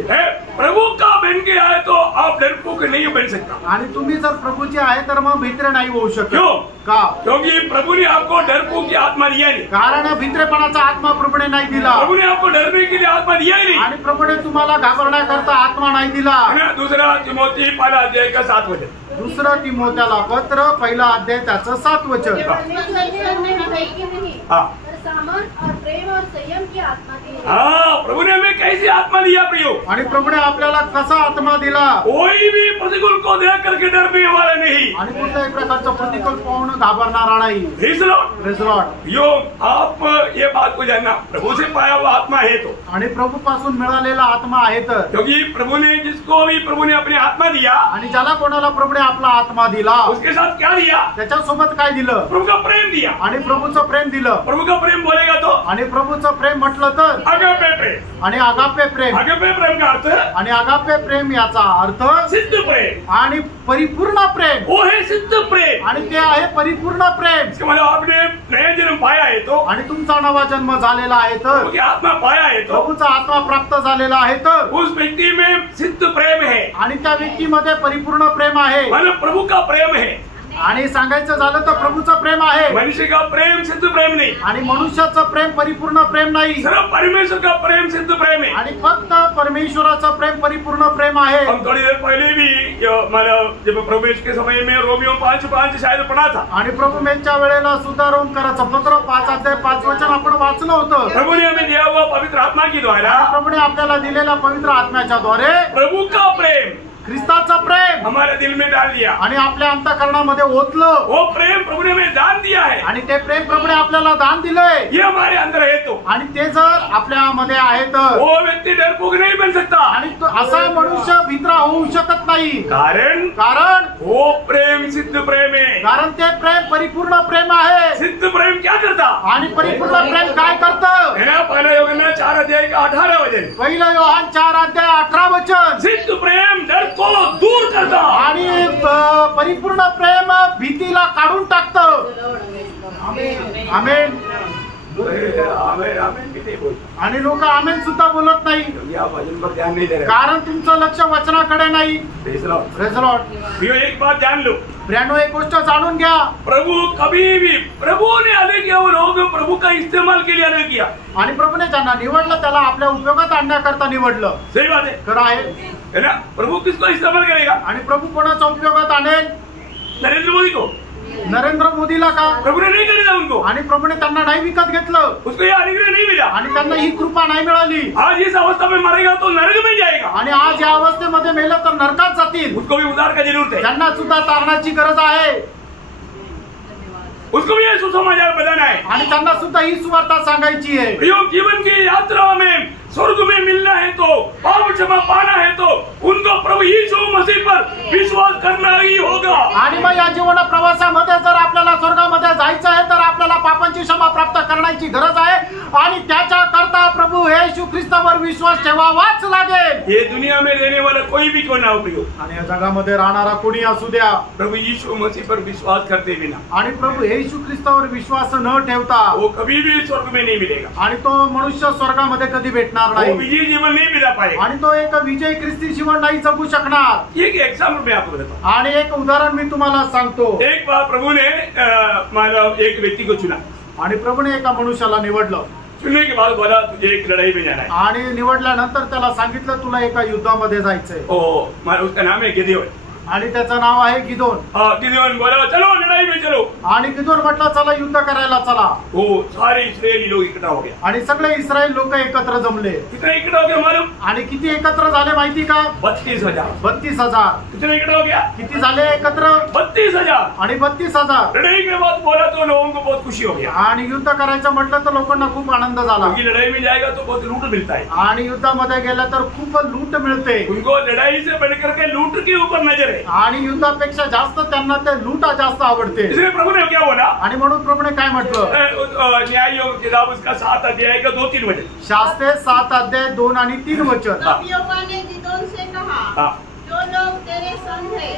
प्रभु का बन के आए तो आप डरपोक नहीं बन सकता। आणि तुम्ही जर प्रभूचे आहे तर मग भित्रे नाही होऊ शकत। क्यों? का? क्योंकि प्रभु ने आपको डरपोक की आत्मा दिया नहीं। कारण भित्रेपणाचा आत्मा प्रभूने नाही दिला। प्रभु ने आपको डरने के लिए आत्मा दिया ही नहीं। आणि प्रभूने तुम्हाला घाबरण्याकरता आत्मा नाही दिला। दूसरा तिमोथी 1 अध्याय का 7 वचन, दुसरं तिमोथेला पत्र 1 अध्याय त्याचं 7 वचन। सामर्थ और प्रेम और संयम की आत्मा दी है। हाँ, प्रभु ने हमें कैसी आत्मा दिया प्रियो? आणि प्रभूने आपल्याला कसा आत्मा दिला? कोई भी प्रतिकूल को देख करके डरने वाला नहीं, आणि कोणत्याही प्रकारचं प्रतिकूल पाहून घाबरणारा नाही। Praise Lord. यो आप ये बात को जानना, प्रभु से पाया हुआ आत्मा है तो, आणि प्रभू पासून मिळालेला आत्मा आहे तर, क्योंकि प्रभु ने जिसको भी प्रभु ने अपने आत्मा दिया, आणि ज्याला कोणाला प्रभूने आपला आत्मा दिला उसके साथ क्या दिया? त्याच्यासोबत काय दिलं? प्रभु का प्रेम दिया। आणि प्रभूचं प्रेम दिलं। प्रभु का प्रेम बोलेगा तो आणि प्रभूचं प्रेम म्हटलं तर अगापे प्रेम। आणि आगापे प्रेम। अगापे प्रेम का अर्थ? आणि आगापे प्रेम याचा अर्थ सिद्ध प्रेम। आणि परिपूर्ण प्रेम, वो है सिद्ध प्रेम। आणि ते आहे परिपूर्ण प्रेम। इसका मतलब आपने नया जन्म पाया है तो, आणि तुमचा नवा जन्म झालेला आहे तर, प्रभु की आत्मा पाया है तो, प्रभूचा आत्मा प्राप्त झालेला आहे तर, उस व्यक्ति में सिद्ध प्रेम है। आणि त्या व्यक्तीमध्ये परिपूर्ण प्रेम आहे। मतलब प्रभु का प्रेम है। आणि सांगायचं झालं तर प्रभूचं प्रेम आहे। मनुष्य का प्रेम सिद्ध प्रेम नहीं, आणि मनुष्याचं प्रेम परिपूर्ण प्रेम नाही, सिर्फ परमेश्वर का प्रेम सिद्ध प्रेम है। आणि फक्त परमेश्वराचं प्रेम परिपूर्ण प्रेम आहे। हम थोड़ी देर पहले भी मतलब जब प्रवेश के समय में रोमियो 5:5 शायद पढ़ा था, आणि प्रभू मेच्या वेळेला सुद्धा रोमकराचं पत्र 5 अध्याय 5 वचन आपण वाचलं होतं। प्रभु ने हमें दिया हुआ पवित्र आत्मा के द्वारा, प्रभूने आपल्याला दिलेल्या पवित्र आत्म्याच्या द्वारे प्रभु का प्रेम ख्रिस्ताचं प्रेम हमारे दिल में डाल दिया, आणि आपल्या अंतःकरणामध्ये ओतलं। वो प्रेम प्रभु ने हमें दान दिया है, आणि ते प्रेम प्रभूने आपल्याला दान दिलंय। ये हमारे अंदर है तो, आणि ते जर आपल्यामध्ये आहे तर, वो व्यक्ति डरपोक नहीं बन सकता। आणि असा मनुष्य भित्रा होऊ शकत नाही। कारण वो प्रेम सिद्ध प्रेम है। कारण ते प्रेम परिपूर्ण प्रेम आहे। सिद्ध प्रेम क्या करता? आणि परिपूर्ण प्रेम काय करतं? 1 यूहन्ना 4 अध्याय का 18 वचन, 1 योहान 4 अध्याय 18 वचन। सिद्ध प्रेम डर को दूर करता, आणि परिपूर्ण प्रेम भीतीला काढून टाकतं। आमेन। आमेन आमेन भी नहीं बोलता आणि लोक आमेन सुद्धा बोलत नाही, या भजन पर ध्यान नहीं दे रहे। कारण तुमचं लक्ष वचनाकडे नाही। Praise Lord। Praise Lord. भैया एक बात जान लो, ब्रॅनो एक गोष्ट जाणून घ्या, प्रभु कभी भी प्रभु ने अलग किया, वो लोग प्रभु का इस्तेमाल के लिए अलग किया। आणि प्रभूने ज्यांना निवडलं त्याला आपल्या उपयोगात आणण्याकरता निवडलं। सही बात है, खरं आहे है ना? प्रभु किसको इस्तेमाल करेगा? आणि प्रभू कोणाचा उपयोगात आणेल? नरेंद्र मोदी को। नरेंद्र मोदीला का? प्रभु ने नहीं खरीदा उनको, आणि प्रभूने त्यांना नाही विकत घेतलं, उसको ये अनुग्रह नहीं मिला, आणि त्यांना ही कृपा नाही मिळाली। आज इस अवस्था में मरेगा तो नरक में जाएगा, आणि आज या अवस्थेमध्ये मेलं तर नरकात जातील। उसको भी उद्धार का जरूरत है, त्यांना सुद्धा तारणाची गरज आहे, उसको भी ये सुसमाचार बताना है, आणि त्यांना सुद्धा ही सुवार्ता सांगायची आहे। प्रियो जीवन की यात्रा में स्वर्ग में मिलना है तो, पाप क्षमा पाना है तो उनको प्रभु यीशु मसीह पर विश्वास करना ही होगा। आणि मग या जीवन प्रवासामध्ये जर आपल्याला स्वर्गामध्ये जायचं आहे तर आपल्याला पापांची क्षमा प्राप्त करण्याची गरज आहे, आणि त्याच्या करता प्रभू येशू ख्रिस्तावर विश्वास ठेवावाच लागेल। ये दुनिया में रहने वाला कोई भी क्यों ना हो प्रियो, आणि या जगामध्ये राहणारा कोणी असू द्या, प्रभु यीशु मसीह पर विश्वास करते बिना, आणि प्रभू येशू ख्रिस्तावर विश्वास न ठेवता वो कभी भी स्वर्ग में नहीं मिलेगा, आणि तो मनुष्य स्वर्गामध्ये कधी भेटणार वो नाही, विजयी जीवन नहीं मिला पाएगा। आणि तो एक विजय ख्रिस्ती जीवन नाही जगू शकणार। एक एग्जाम्पल मैं आपको बताता हूँ। आणि एक उदाहरण मी तुम्हाला सांगतो। एक बार प्रभु ने मतलब एक व्यक्ति को चुना, आणि प्रभूने एका मनुष्याला निवडलं, चुनने के बाद बोला तुझे एक लड़ाई में जाना है, आणि निवडल्यानंतर त्याला सांगितलं तुला एका युद्धामध्ये जायचंय, उसका नाम है गिदेओन, आणि त्याचं नाव आहे गिदोन। गिदेओन बोला चलो लड़ाई में चलो, आणि गिदोन म्हटलं चला युद्ध करायला चला, वो सारे इस्राएली लोग इकट्ठा हो गया, आणि सगळे इस्रायल लोक एकत्र जमले। कितने इकट्ठा हो गया मालूम? आणि किती एकत्र झाले माहिती का? 32,000। 32,000। कितने इकट्ठा हो गया? किती झाले एकत्र? 32,000। आणि 32,000। लड़ाई के बाद बोला तो लोगों को बहुत खुशी हो गया, आणि युद्ध करायचं म्हटलं तर लोकांना खूप आनंद झाला, क्योंकि लड़ाई में जाएगा तो बहुत लूट मिलता है, आणि युद्धामध्ये गेला तर खूप लूट मिळते। उनको लड़ाई से बढ़कर के लूट के ऊपर नजर है, आणि युद्धापेक्षा जास्त त्यांना ते लूट जास्त आवडते। इसलिए प्रभु ने क्या बोला? आणि म्हणून प्रभूने काय म्हटलं? न्याय योग किताब उसका 7 अध्याय का 2-3 वचन, शास्त्रे 7 अध्याय 2 आणि 3 वचन। तब यहोवा ने गिदोन से कहा, जो लोग तेरे संग हैं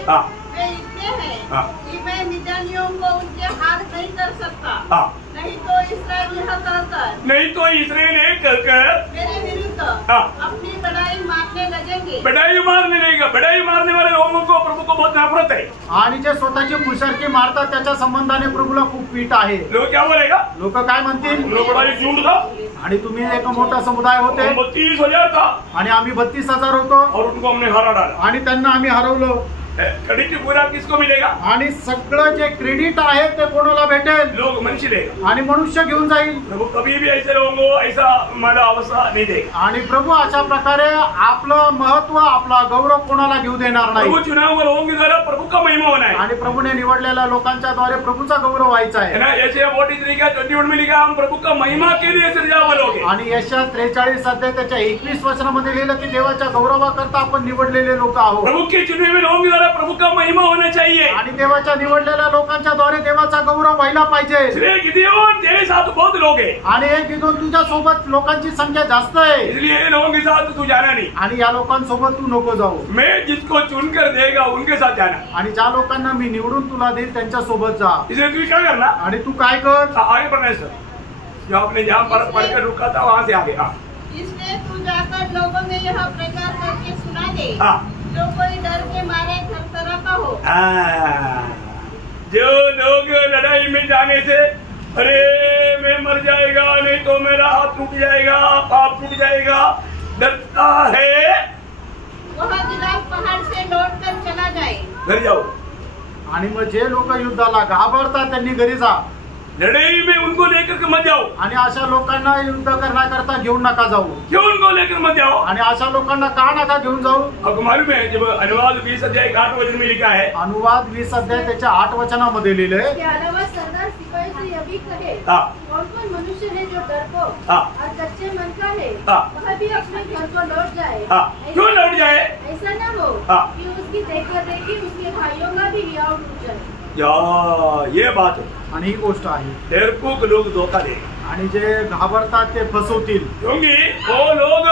वे इतने हैं कि मैं मिद्यानियों को उनके हाथ नहीं कर सकता, नहीं तो इस्राएल यह कहकर मेरे विरुद्ध अपनी बड़ाई मारने लगेंगे। बड़ाई मारने लगेगा, बड़ाई मारने वाले लोगों को प्रभु को बहुत नफरत है, आणि जे स्वतःची पुरुषार्थी मारतात त्याच्या संबंधाने प्रभूला खूप पीठ आहे। लोग क्या बोलेगा? लोक काय म्हणतील? लोग बड़ा झूठ था, आणि तुम्ही एक मोठा समुदाय होते, 32,000 था, आणि आम्ही 32,000 होतो, और उनको हमने हारा डाला, आणि त्यांना आम्ही हरवलं। क्रेडिट पूरा किसको मिलेगा? आणि सगळं जे क्रेडिट आहे ते कोणाला भेटेल? लोग मनुष्य देगा, आणि मनुष्य घेऊन जाईल। प्रभु कभी भी ऐसे लोगों को ऐसा हमारा अवस्था नहीं देगा, आणि प्रभु अशा प्रकारे आपलं महत्व आपला गौरव कोणाला घेऊ देणार नाही। प्रभु चुनाव हुए लोगों के द्वारा प्रभु का महिमा होना है, आणि प्रभूने निवडलेल्या लोकांच्या द्वारे प्रभूचा गौरव व्हायचा है आहे। ना? ऐसे 21 में लिखा हम प्रभु का महिमा के लिए सृजावल हो गए, आणि यशा 43 अध्याय त्याच्या 21 वचनामध्ये लिहिलं की देवाच्या गौरवाकरता आपण निवडलेले लोक आहोत। प्रभु के चुने हुए लोगों के द्वारा प्रभु का महिमा होना चाहिए, आणि देवाच्या निवडलेल्या लोकांच्या द्वारे देवाचा गौरव व्हायला पाहिजे। इसलिए गिदेओन तेरे साथ बहुत लोग हैं, आणि एक गिदोन तुझ्या सोबत लोकांची संख्या जास्त आहे, इसलिए इन लोगों के साथ तू जाना नहीं, आणि या लोकांसोबत तू नको जाऊ। मैं जिसको चुनकर देगा उनके साथ जाना, आणि ज्या लोकांना मी निवडून तुला देईल त्यांच्या सोबत जा। इसलिए तू क्या करना? आणि तू काय कर? आगे बढ़ना है सर, जो आपने जहाँ पर पढ़कर रुका था वहाँ से आगे। इसलिए तू जाकर लोगों में यह प्रचार करके सुना दे, जो कोई डर के मारे थरथराता हो। जो लोग लड़ाई में जाने से अरे मैं मर जाएगा, नहीं तो मेरा हाथ टूट जाएगा, पाप टूट जाएगा, डरता है, वह गिलाद पहाड़ से लौट कर चला जाए। घर जाओ। आणि मग जे लोक युद्धाला घाबरतात त्यांनी घरी जा, लड़ाई में उनको लेकर के मत जाओ, आणि अशा लोकांना युद्ध करण्याकरता घेऊन नका जाऊ। क्यों उनको लेकर मत जाओ? आणि अशा लोकांना का नका घेऊन जाऊ? आपको मालूम है जब अनुवाद 20 अध्याय 8 वचन में लिखा है, अनुवाद 20 अध्याय त्याच्या 8 वचनामध्ये लिहिलंय, इसके अलावा सरदार सिपाही से यह भी कहे, कौन मनुष्य है जो डरपोक और कच्चे मन का है, वह भी अपने घर को लौट जाए। क्यों लौट जाए? ऐसा न हो कि उसकी देखा-देखी उसके भाइयों का भी हियाव टूट जाए। ये बात है, आणि ही गोष्ट आहे। डरपोक लोग धोखा देंगे, आणि जे घाबरतात ते फसवतील, क्योंकि वो लोग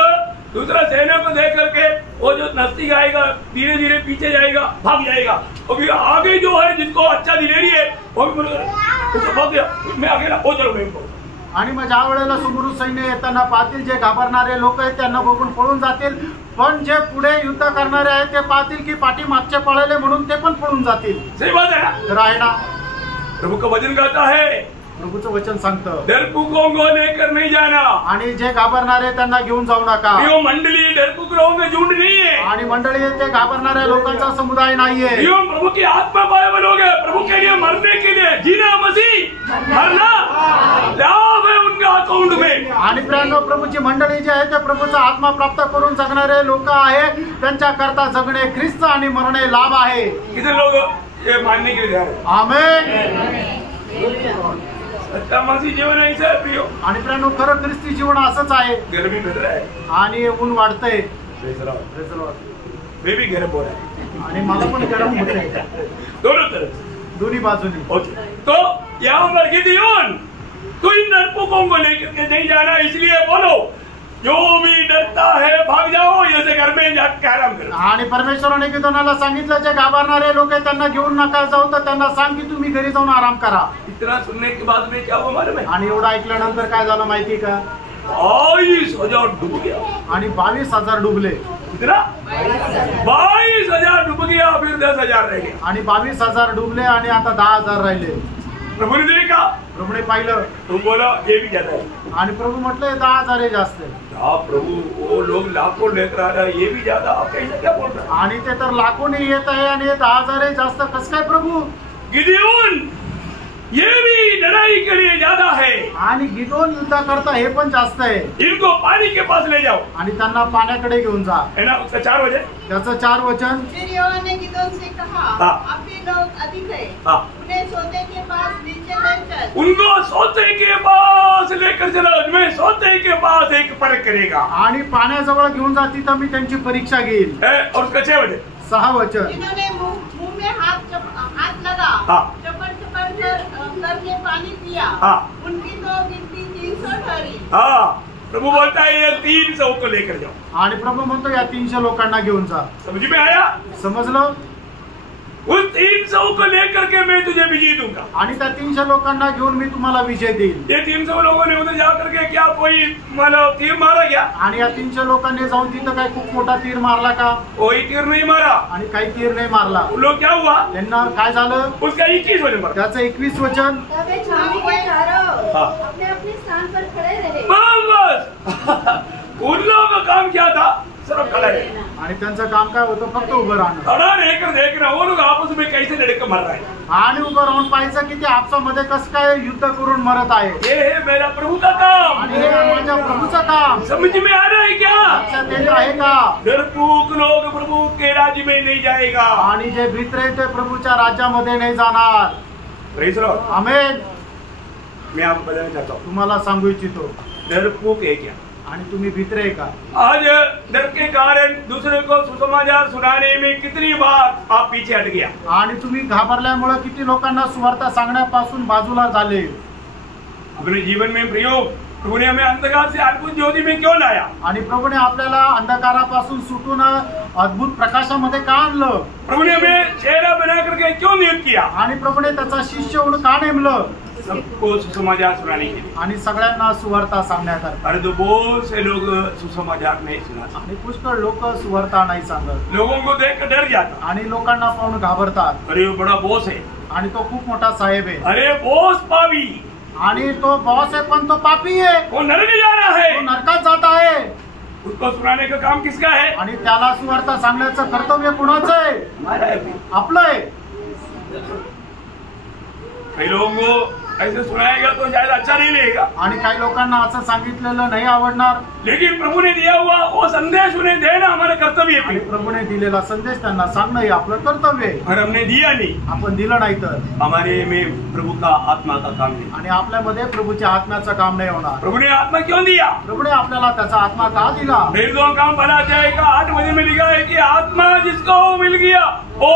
दूसरा सेना को देख करके वो जो नजदीक आएगा धीरे धीरे पीछे जाएगा, भाग जाएगा, और फिर आगे जो है जिसको अच्छा दिलेरी है वो भी भाग गया, मैं अकेला, वो चलो मैं आणि मग ज्या वेळेला समोरून सैन्य येताना पाहतील, जे घाबरणारे लोक आहेत त्यांना बघून पळून जातील, पण जे पुढे युद्ध करणारे आहेत ते पाहतील की पाठीमागचे पळाले म्हणून ते पण पळून जातील. सही बात है ना? तर आहे ना, प्रभु का वचन कहता है, प्रभूचं वचन सांगतं, डरपोकों को लेकर नहीं जाना. आणि जे घाबरणारे त्यांना घेऊन जाऊ नका. यो मंडली डरपोक लोगों का झुंड नहीं है. आणि मंडळी ते घाबरणाऱ्या लोकांचा समुदाय नाहीये. यो प्रभु की आत्मा पाए लोग है. प्रभु के लिए मरने के लिए जीना, मसीह मरना लाभ है उनका अकाउंट में. आणि प्रियांनो, प्रभूची मंडळी जी आहे ते प्रभूचा आत्मा प्राप्त करून जगणारे लोक आहे, त्यांच्या करता जगणे ख्रिस्त आणि मरणे लाभ आहे. कितने लोग ये मानने के लिए तैयार है? आमेन. सच्चा मसीह जीवन ऐसा है प्रियो. आणि प्रियांनो, खरं ख्रिस्ती जीवन असंच आहे. गर्मी बढ़ रहा है आणि ऊन वाढतंय, मैं भी गर्म हो रहा है आणि मला पण गरम होते दोनों तरफ, दोन्ही बाजूनी. तो यहाँ पर गिदियोन, तू इन डरपोकों को लेकर के नहीं जाना, इसलिए बोलो जो भी डरता है भाग जाओ, जैसे घर में जाके आराम करो. आणि परमेश्वराने गिदोनाला सांगितलं, जे घाबरणारे लोक आहेत त्यांना घेऊन नका जाऊ, तर त्यांना सांग की तुम्ही घरी जाऊन आराम करा. इतना सुनने के बाद में क्या हुआ मालूम है? आणि एवढं ऐकल्यानंतर काय झालं माहिती का? 22,000 डूब गया. आणि 22,000 डुबले. कितना? 22,000 डूब गया, फिर 10,000 रह गया. आणि 22,000 डुबले आणि आता 10,000 राहिले. प्रभु ने देखा, प्रभूने पाहिलं तुम बोला ये भी ज्यादा है. आणि प्रभू म्हटले 10,000 हे जास्त आहे. हाँ प्रभु, वो लोग लाखों लेकर आ रहा है, ये भी ज्यादा. आप कैसे क्या बोल रहे हैं? आणि ते तर लाखोनी येत आहे आणि 10,000 हे जास्त कसं काय प्रभू? गिदियोन, ये भी लड़ाई के लिए ज्यादा है. आणि गिदोन युद्ध करता हे पण जास्त आहे. इनको पानी के पास ले जाओ. आणि त्यांना पाण्याकडे घेऊन जा. है ना? उसका 4 बजे. त्याचं 4 वचन. फिर यहोवा ने गिदोन से कहा, हाँ। अपने लोग अधिक है, हाँ. उन्हें सोते के पास नीचे ले चल. उनको सोते के पास लेकर चलो, मैं सोते के पास एक परख करेगा. आणि पाण्याजवळ घेऊन जा, तिथं मी त्यांची परीक्षा घेईल. और उसका 6 बजे. 6 वचन. इन्होंने मुंह में हाथ लगा, हाँ. चपड़ करके पानी पिया. हाँ. उनकी तो गिनती 300 ठहरी. हाँ, प्रभु बोलता है ये 300 को लेकर जाओ. आणि प्रभू म्हणतो या 300 लोकांना घेऊन जा. समझ में आया? समजलं? उस 300 को लेकर के मैं तुझे विजय दूंगा. आणि त्या 300 लोकांना घेऊन मी तुम्हाला विजय देईल. ये 300 लोगों ने उधर जाकर के क्या कोई मतलब तीर मारा क्या? आणि या 300 लोकांनी जाऊन तिथं काय खूप मोठा तीर मारला का? कोई तीर नहीं मारा. आणि काही तीर नाही मारला. उन लोग क्या हुआ? त्यांना काय झालं? उसका 21 वचन मारा. त्याचं 21 वचन. तब वे छावनी के चारों हाँ. अपने अपने स्थान पर खड़े रहे. बस उन लोगों का काम क्या था? सिर्फ खड़ा है. आणि त्यांचं काम काय होतं? फक्त उभं राहणं. खड़ा रहकर देखना वो लोग आपस में कैसे लड़के मर रहे हैं. आणि उभं राहून पाहायचं की ते आपसामध्ये कसं काय युद्ध करून मरत आहे. ये है मेरा प्रभु का काम. आणि हे माझ्या प्रभूचं काम. समझ में आ रहा है क्या? लक्षात येत आहे का? डरपोक लोग प्रभु के राज्य में नहीं जाएगा. आणि जे भित्रे ते प्रभूच्या राज्यामध्ये नाही जाणार. Praise Lord. आमेन. मैं आपको बताना चाहता हूँ, तुम्हाला सांगू इच्छितो, डरपोक है क्या? आणि तुम्ही भित्रे आहे का? आज डर के कारण दूसरे को सुसमाचार सुनाने में कितनी बार आप पीछे हट गया. आणि तुम्ही घाबरल्यामुळे किती लोकांना सुवार्ता सांगण्यापासून बाजूला झाले. अपने जीवन में प्रयोग प्रभु ने हमें अंधकार से अद्भुत ज्योति में क्यों लाया? आणि प्रभूने आपल्याला अंधकारापासून सुटून अद्भुत प्रकाशामध्ये का आणलं? प्रभु ने हमें चेहरा बना करके क्यों नियुक्त किया? आणि प्रभूने त्याचा शिष्य म्हणून का नेमलं? सबको सुसमाचार सुनाने के लिए. आणि सगळ्यांना सुवार्ता सांगण्याकरता. अरे तो बहुत से लोग सुसमाचार नहीं सुनाते. आणि पुष्कळ लोक सुवार्ता नाही सांगत. लोगों को देख कर डर जाता. आणि लोकांना पाहून घाबरतात. अरे वो बड़ा बॉस है. आणि तो खूप मोठा साहेब आहे. अरे बॉस पावी. आणि तो बॉस आहे पण तो पापी आहे. वो नरक जा रहा तो है. नरकात जात आहे. उसको सुनाने का काम किसका है? आणि त्याला सुवार्ता सांगण्याचं कर्तव्य कुणाचं आहे? हमारा है. आपलं आहे. कई लोगों को ऐसे सुनाएगा तो शायद अच्छा नहीं लगेगा. आणि काही लोकांना असं सांगितलेलं नाही आवडणार. लेकिन प्रभु ने दिया हुआ वो संदेश उन्हें देना हमारा कर्तव्य आणि है. प्रभूने दिलेला संदेश त्यांना सांगणं हे आपलं कर्तव्य आहे. और हमने दिया नहीं. आपण दिलं नाही तर हमारे में प्रभु का आत्मा का काम नहीं. आणि आपल्यामध्ये प्रभूच्या आत्म्याचं काम नाही होणार. प्रभु ने आत्मा क्यों दिया? प्रभूने आपल्याला त्याचा आत्मा का दिला? भेदों काम बना जाएगा 8 बजे में लिखा है कि आत्मा जिसको मिल गया वो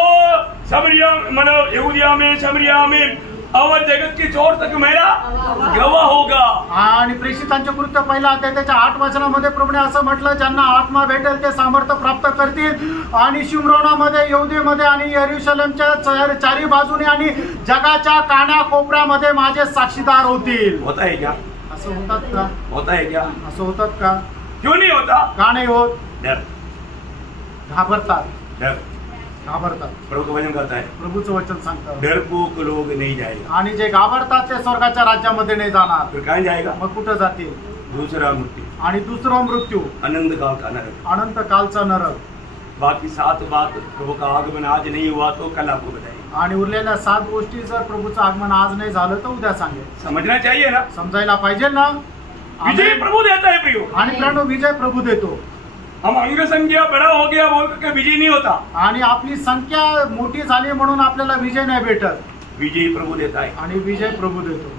समरिया मतलब यहूदिया में समरिया में और जगत की छोर तक मेरा गवाह होगा. आणि प्रेषितांचे कृत्य पहिला अध्याय त्याच्या 8 वचनामध्ये प्रभूने असं म्हटलं, ज्यांना आत्मा भेटेल ते सामर्थ्य प्राप्त करतील आणि शिमरोनामध्ये यहूदीमध्ये आणि यरूशलेमच्या चारी बाजूने आणि जगाच्या कानाकोपऱ्यामध्ये माझे साक्षीदार होतील. होता है क्या? असं होतात का? होता है क्या? असं होतात का? क्यों नहीं होता? का नाही होत? डर, घाबरतात. डर घाबरतात. प्रभु का वचन कहता है प्रभूचं वचन सांगतं, डरपोक लोग नहीं जाएगा. आणि जे घाबरतात ते स्वर्गाच्या राज्यामध्ये नाही जाणार. फिर कहाँ जाएगा? मग कुठं जातील? दूसरा मृत्यु, आणि दुसरा मृत्यू, अनंत काल का नरक. अनंत कालचा नरक. बाकी 7 बात प्रभु का आगमन आज नहीं हुआ तो कल आपको बताएंगे. आणि उरलेल्या 7 गोष्टी जर प्रभूचं आगमन आज नाही झालं तर उद्या सांगेल. समझना चाहिए ना. समजायला पाहिजे ना. विजय प्रभु देता है प्रियो. आणि प्रियानो, विजय प्रभू देतो. हम अंग संख्या बड़ा हो गया बोल करके विजय नहीं होता. आणि आपली संख्या मोठी झाली म्हणून आपल्याला विजय नाही भेटत. विजय प्रभु देता है. आणि विजय प्रभू देतो.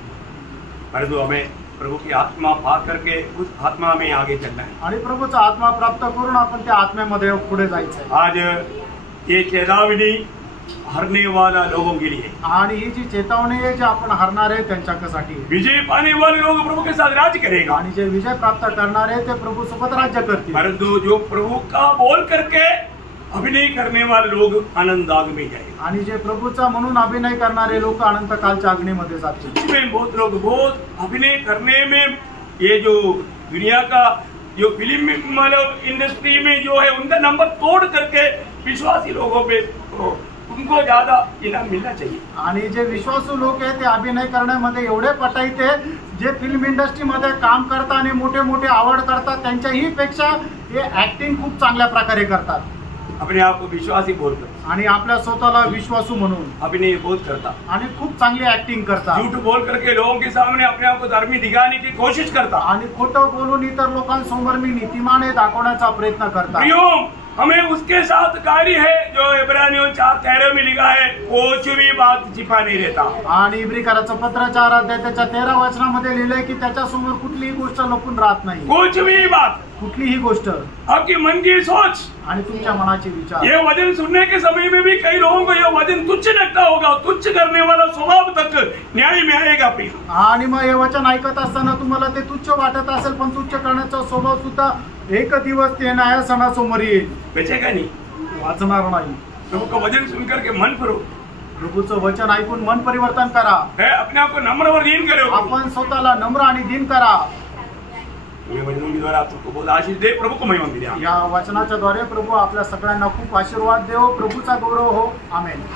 परंतु हमें प्रभु की आत्मा पा करके उस आत्मा में आगे चलना है. आणि प्रभूचा आत्मा प्राप्त करून आपण त्या आत्म्यामध्ये पुढे जायचंय. आज ये चेतावनी हरने वाला लोगों के लिए. आणि ही जी चेतावणी आहे जी आपण हरणार आहे त्यांच्यासाठी. विजय पाने वाले लोग प्रभु के साथ राज्य करेगा. आणि जे विजय प्राप्त करणारे ते प्रभू सोबत राज्य करतील. परंतु जो प्रभु का बोल करके अभिनय करने वाले लोग आनंद आग में जाएंगे. आणि जे प्रभूचा म्हणून अभिनय करणारे लोक अनंत कालच्या अग्नीमध्ये जातील. इसमें बहुत लोग बहुत अभिनय करने में ये जो दुनिया का जो फिल्म मतलब इंडस्ट्री में जो है उनका नंबर तोड़ करके विश्वासी लोगों पे उनको ज्यादा इनाम मिलना चाहिए. आणि जे विश्वासू लोक आहेत ते अभिनय करण्यामध्ये एवढे पटाईत आहे, जे फिल्म इंडस्ट्रीमध्ये काम करतात आणि मोठे मोठे आवड करतात त्यांच्याही पेक्षा हे ऍक्टिंग खूप चांगल्या प्रकारे करतात. अपने आप को विश्वासी बोलकर आणि आपल्या स्वतःला विश्वासू म्हणून अभिनय बहुत करता. आणि खूप चांगली ऍक्टिंग करतात. झूठ बोल करके लोगों के सामने अपने आप को धर्मी दिखाने की कोशिश करता. आणि खोटं बोलून इतर लोकांसमोर मी नीतिमान आहे दाखवण्याचा प्रयत्न करतात. प्रियो, हमें उसके साथ कार्य है जो इब्रानियों 4:13 में लिखा है, कुछ भी बात छिपा नहीं रहता. आणि इब्रिकराचं पत्र 4 अध्याय त्याच्या 13 वचनामध्ये लिहिलंय की त्याच्यासमोर कुठलीही गोष्ट लपून राहत नाही. कुछ भी बात, कुठलीही गोष्ट, आपकी मन की सोच, आणि तुमच्या मनाचे विचार. ये वचन सुनने के समय में भी कई लोगों को ये वचन तुच्छ लगता होगा. तुच्छ करने वाला स्वभाव तक न्याय में आएगा. प्रिय, आणि मग हे वचन ऐकत असताना तुम्हाला ते तुच्छ वाटत असेल, पण तुच्छ करण्याचा स्वभाव सुद्धा एक दिवस ते न्यायासनासमोर येईल. बचेगा नहीं. वाचणार नाही. प्रभु का वचन सुन करके मन करो. प्रभूचं वचन ऐकून मन परिवर्तन करा. अपने आप को नम्र और दीन करो. आपण स्वतःला नम्र आणि दीन करा. ये वचनों के द्वारा आप सबको बहुत आशीष दे. प्रभु को महिमा मिले. या वचनाच्या द्वारे प्रभू आपल्या सगळ्यांना खूप आशीर्वाद देव. प्रभूचा गौरव हो. आमेन.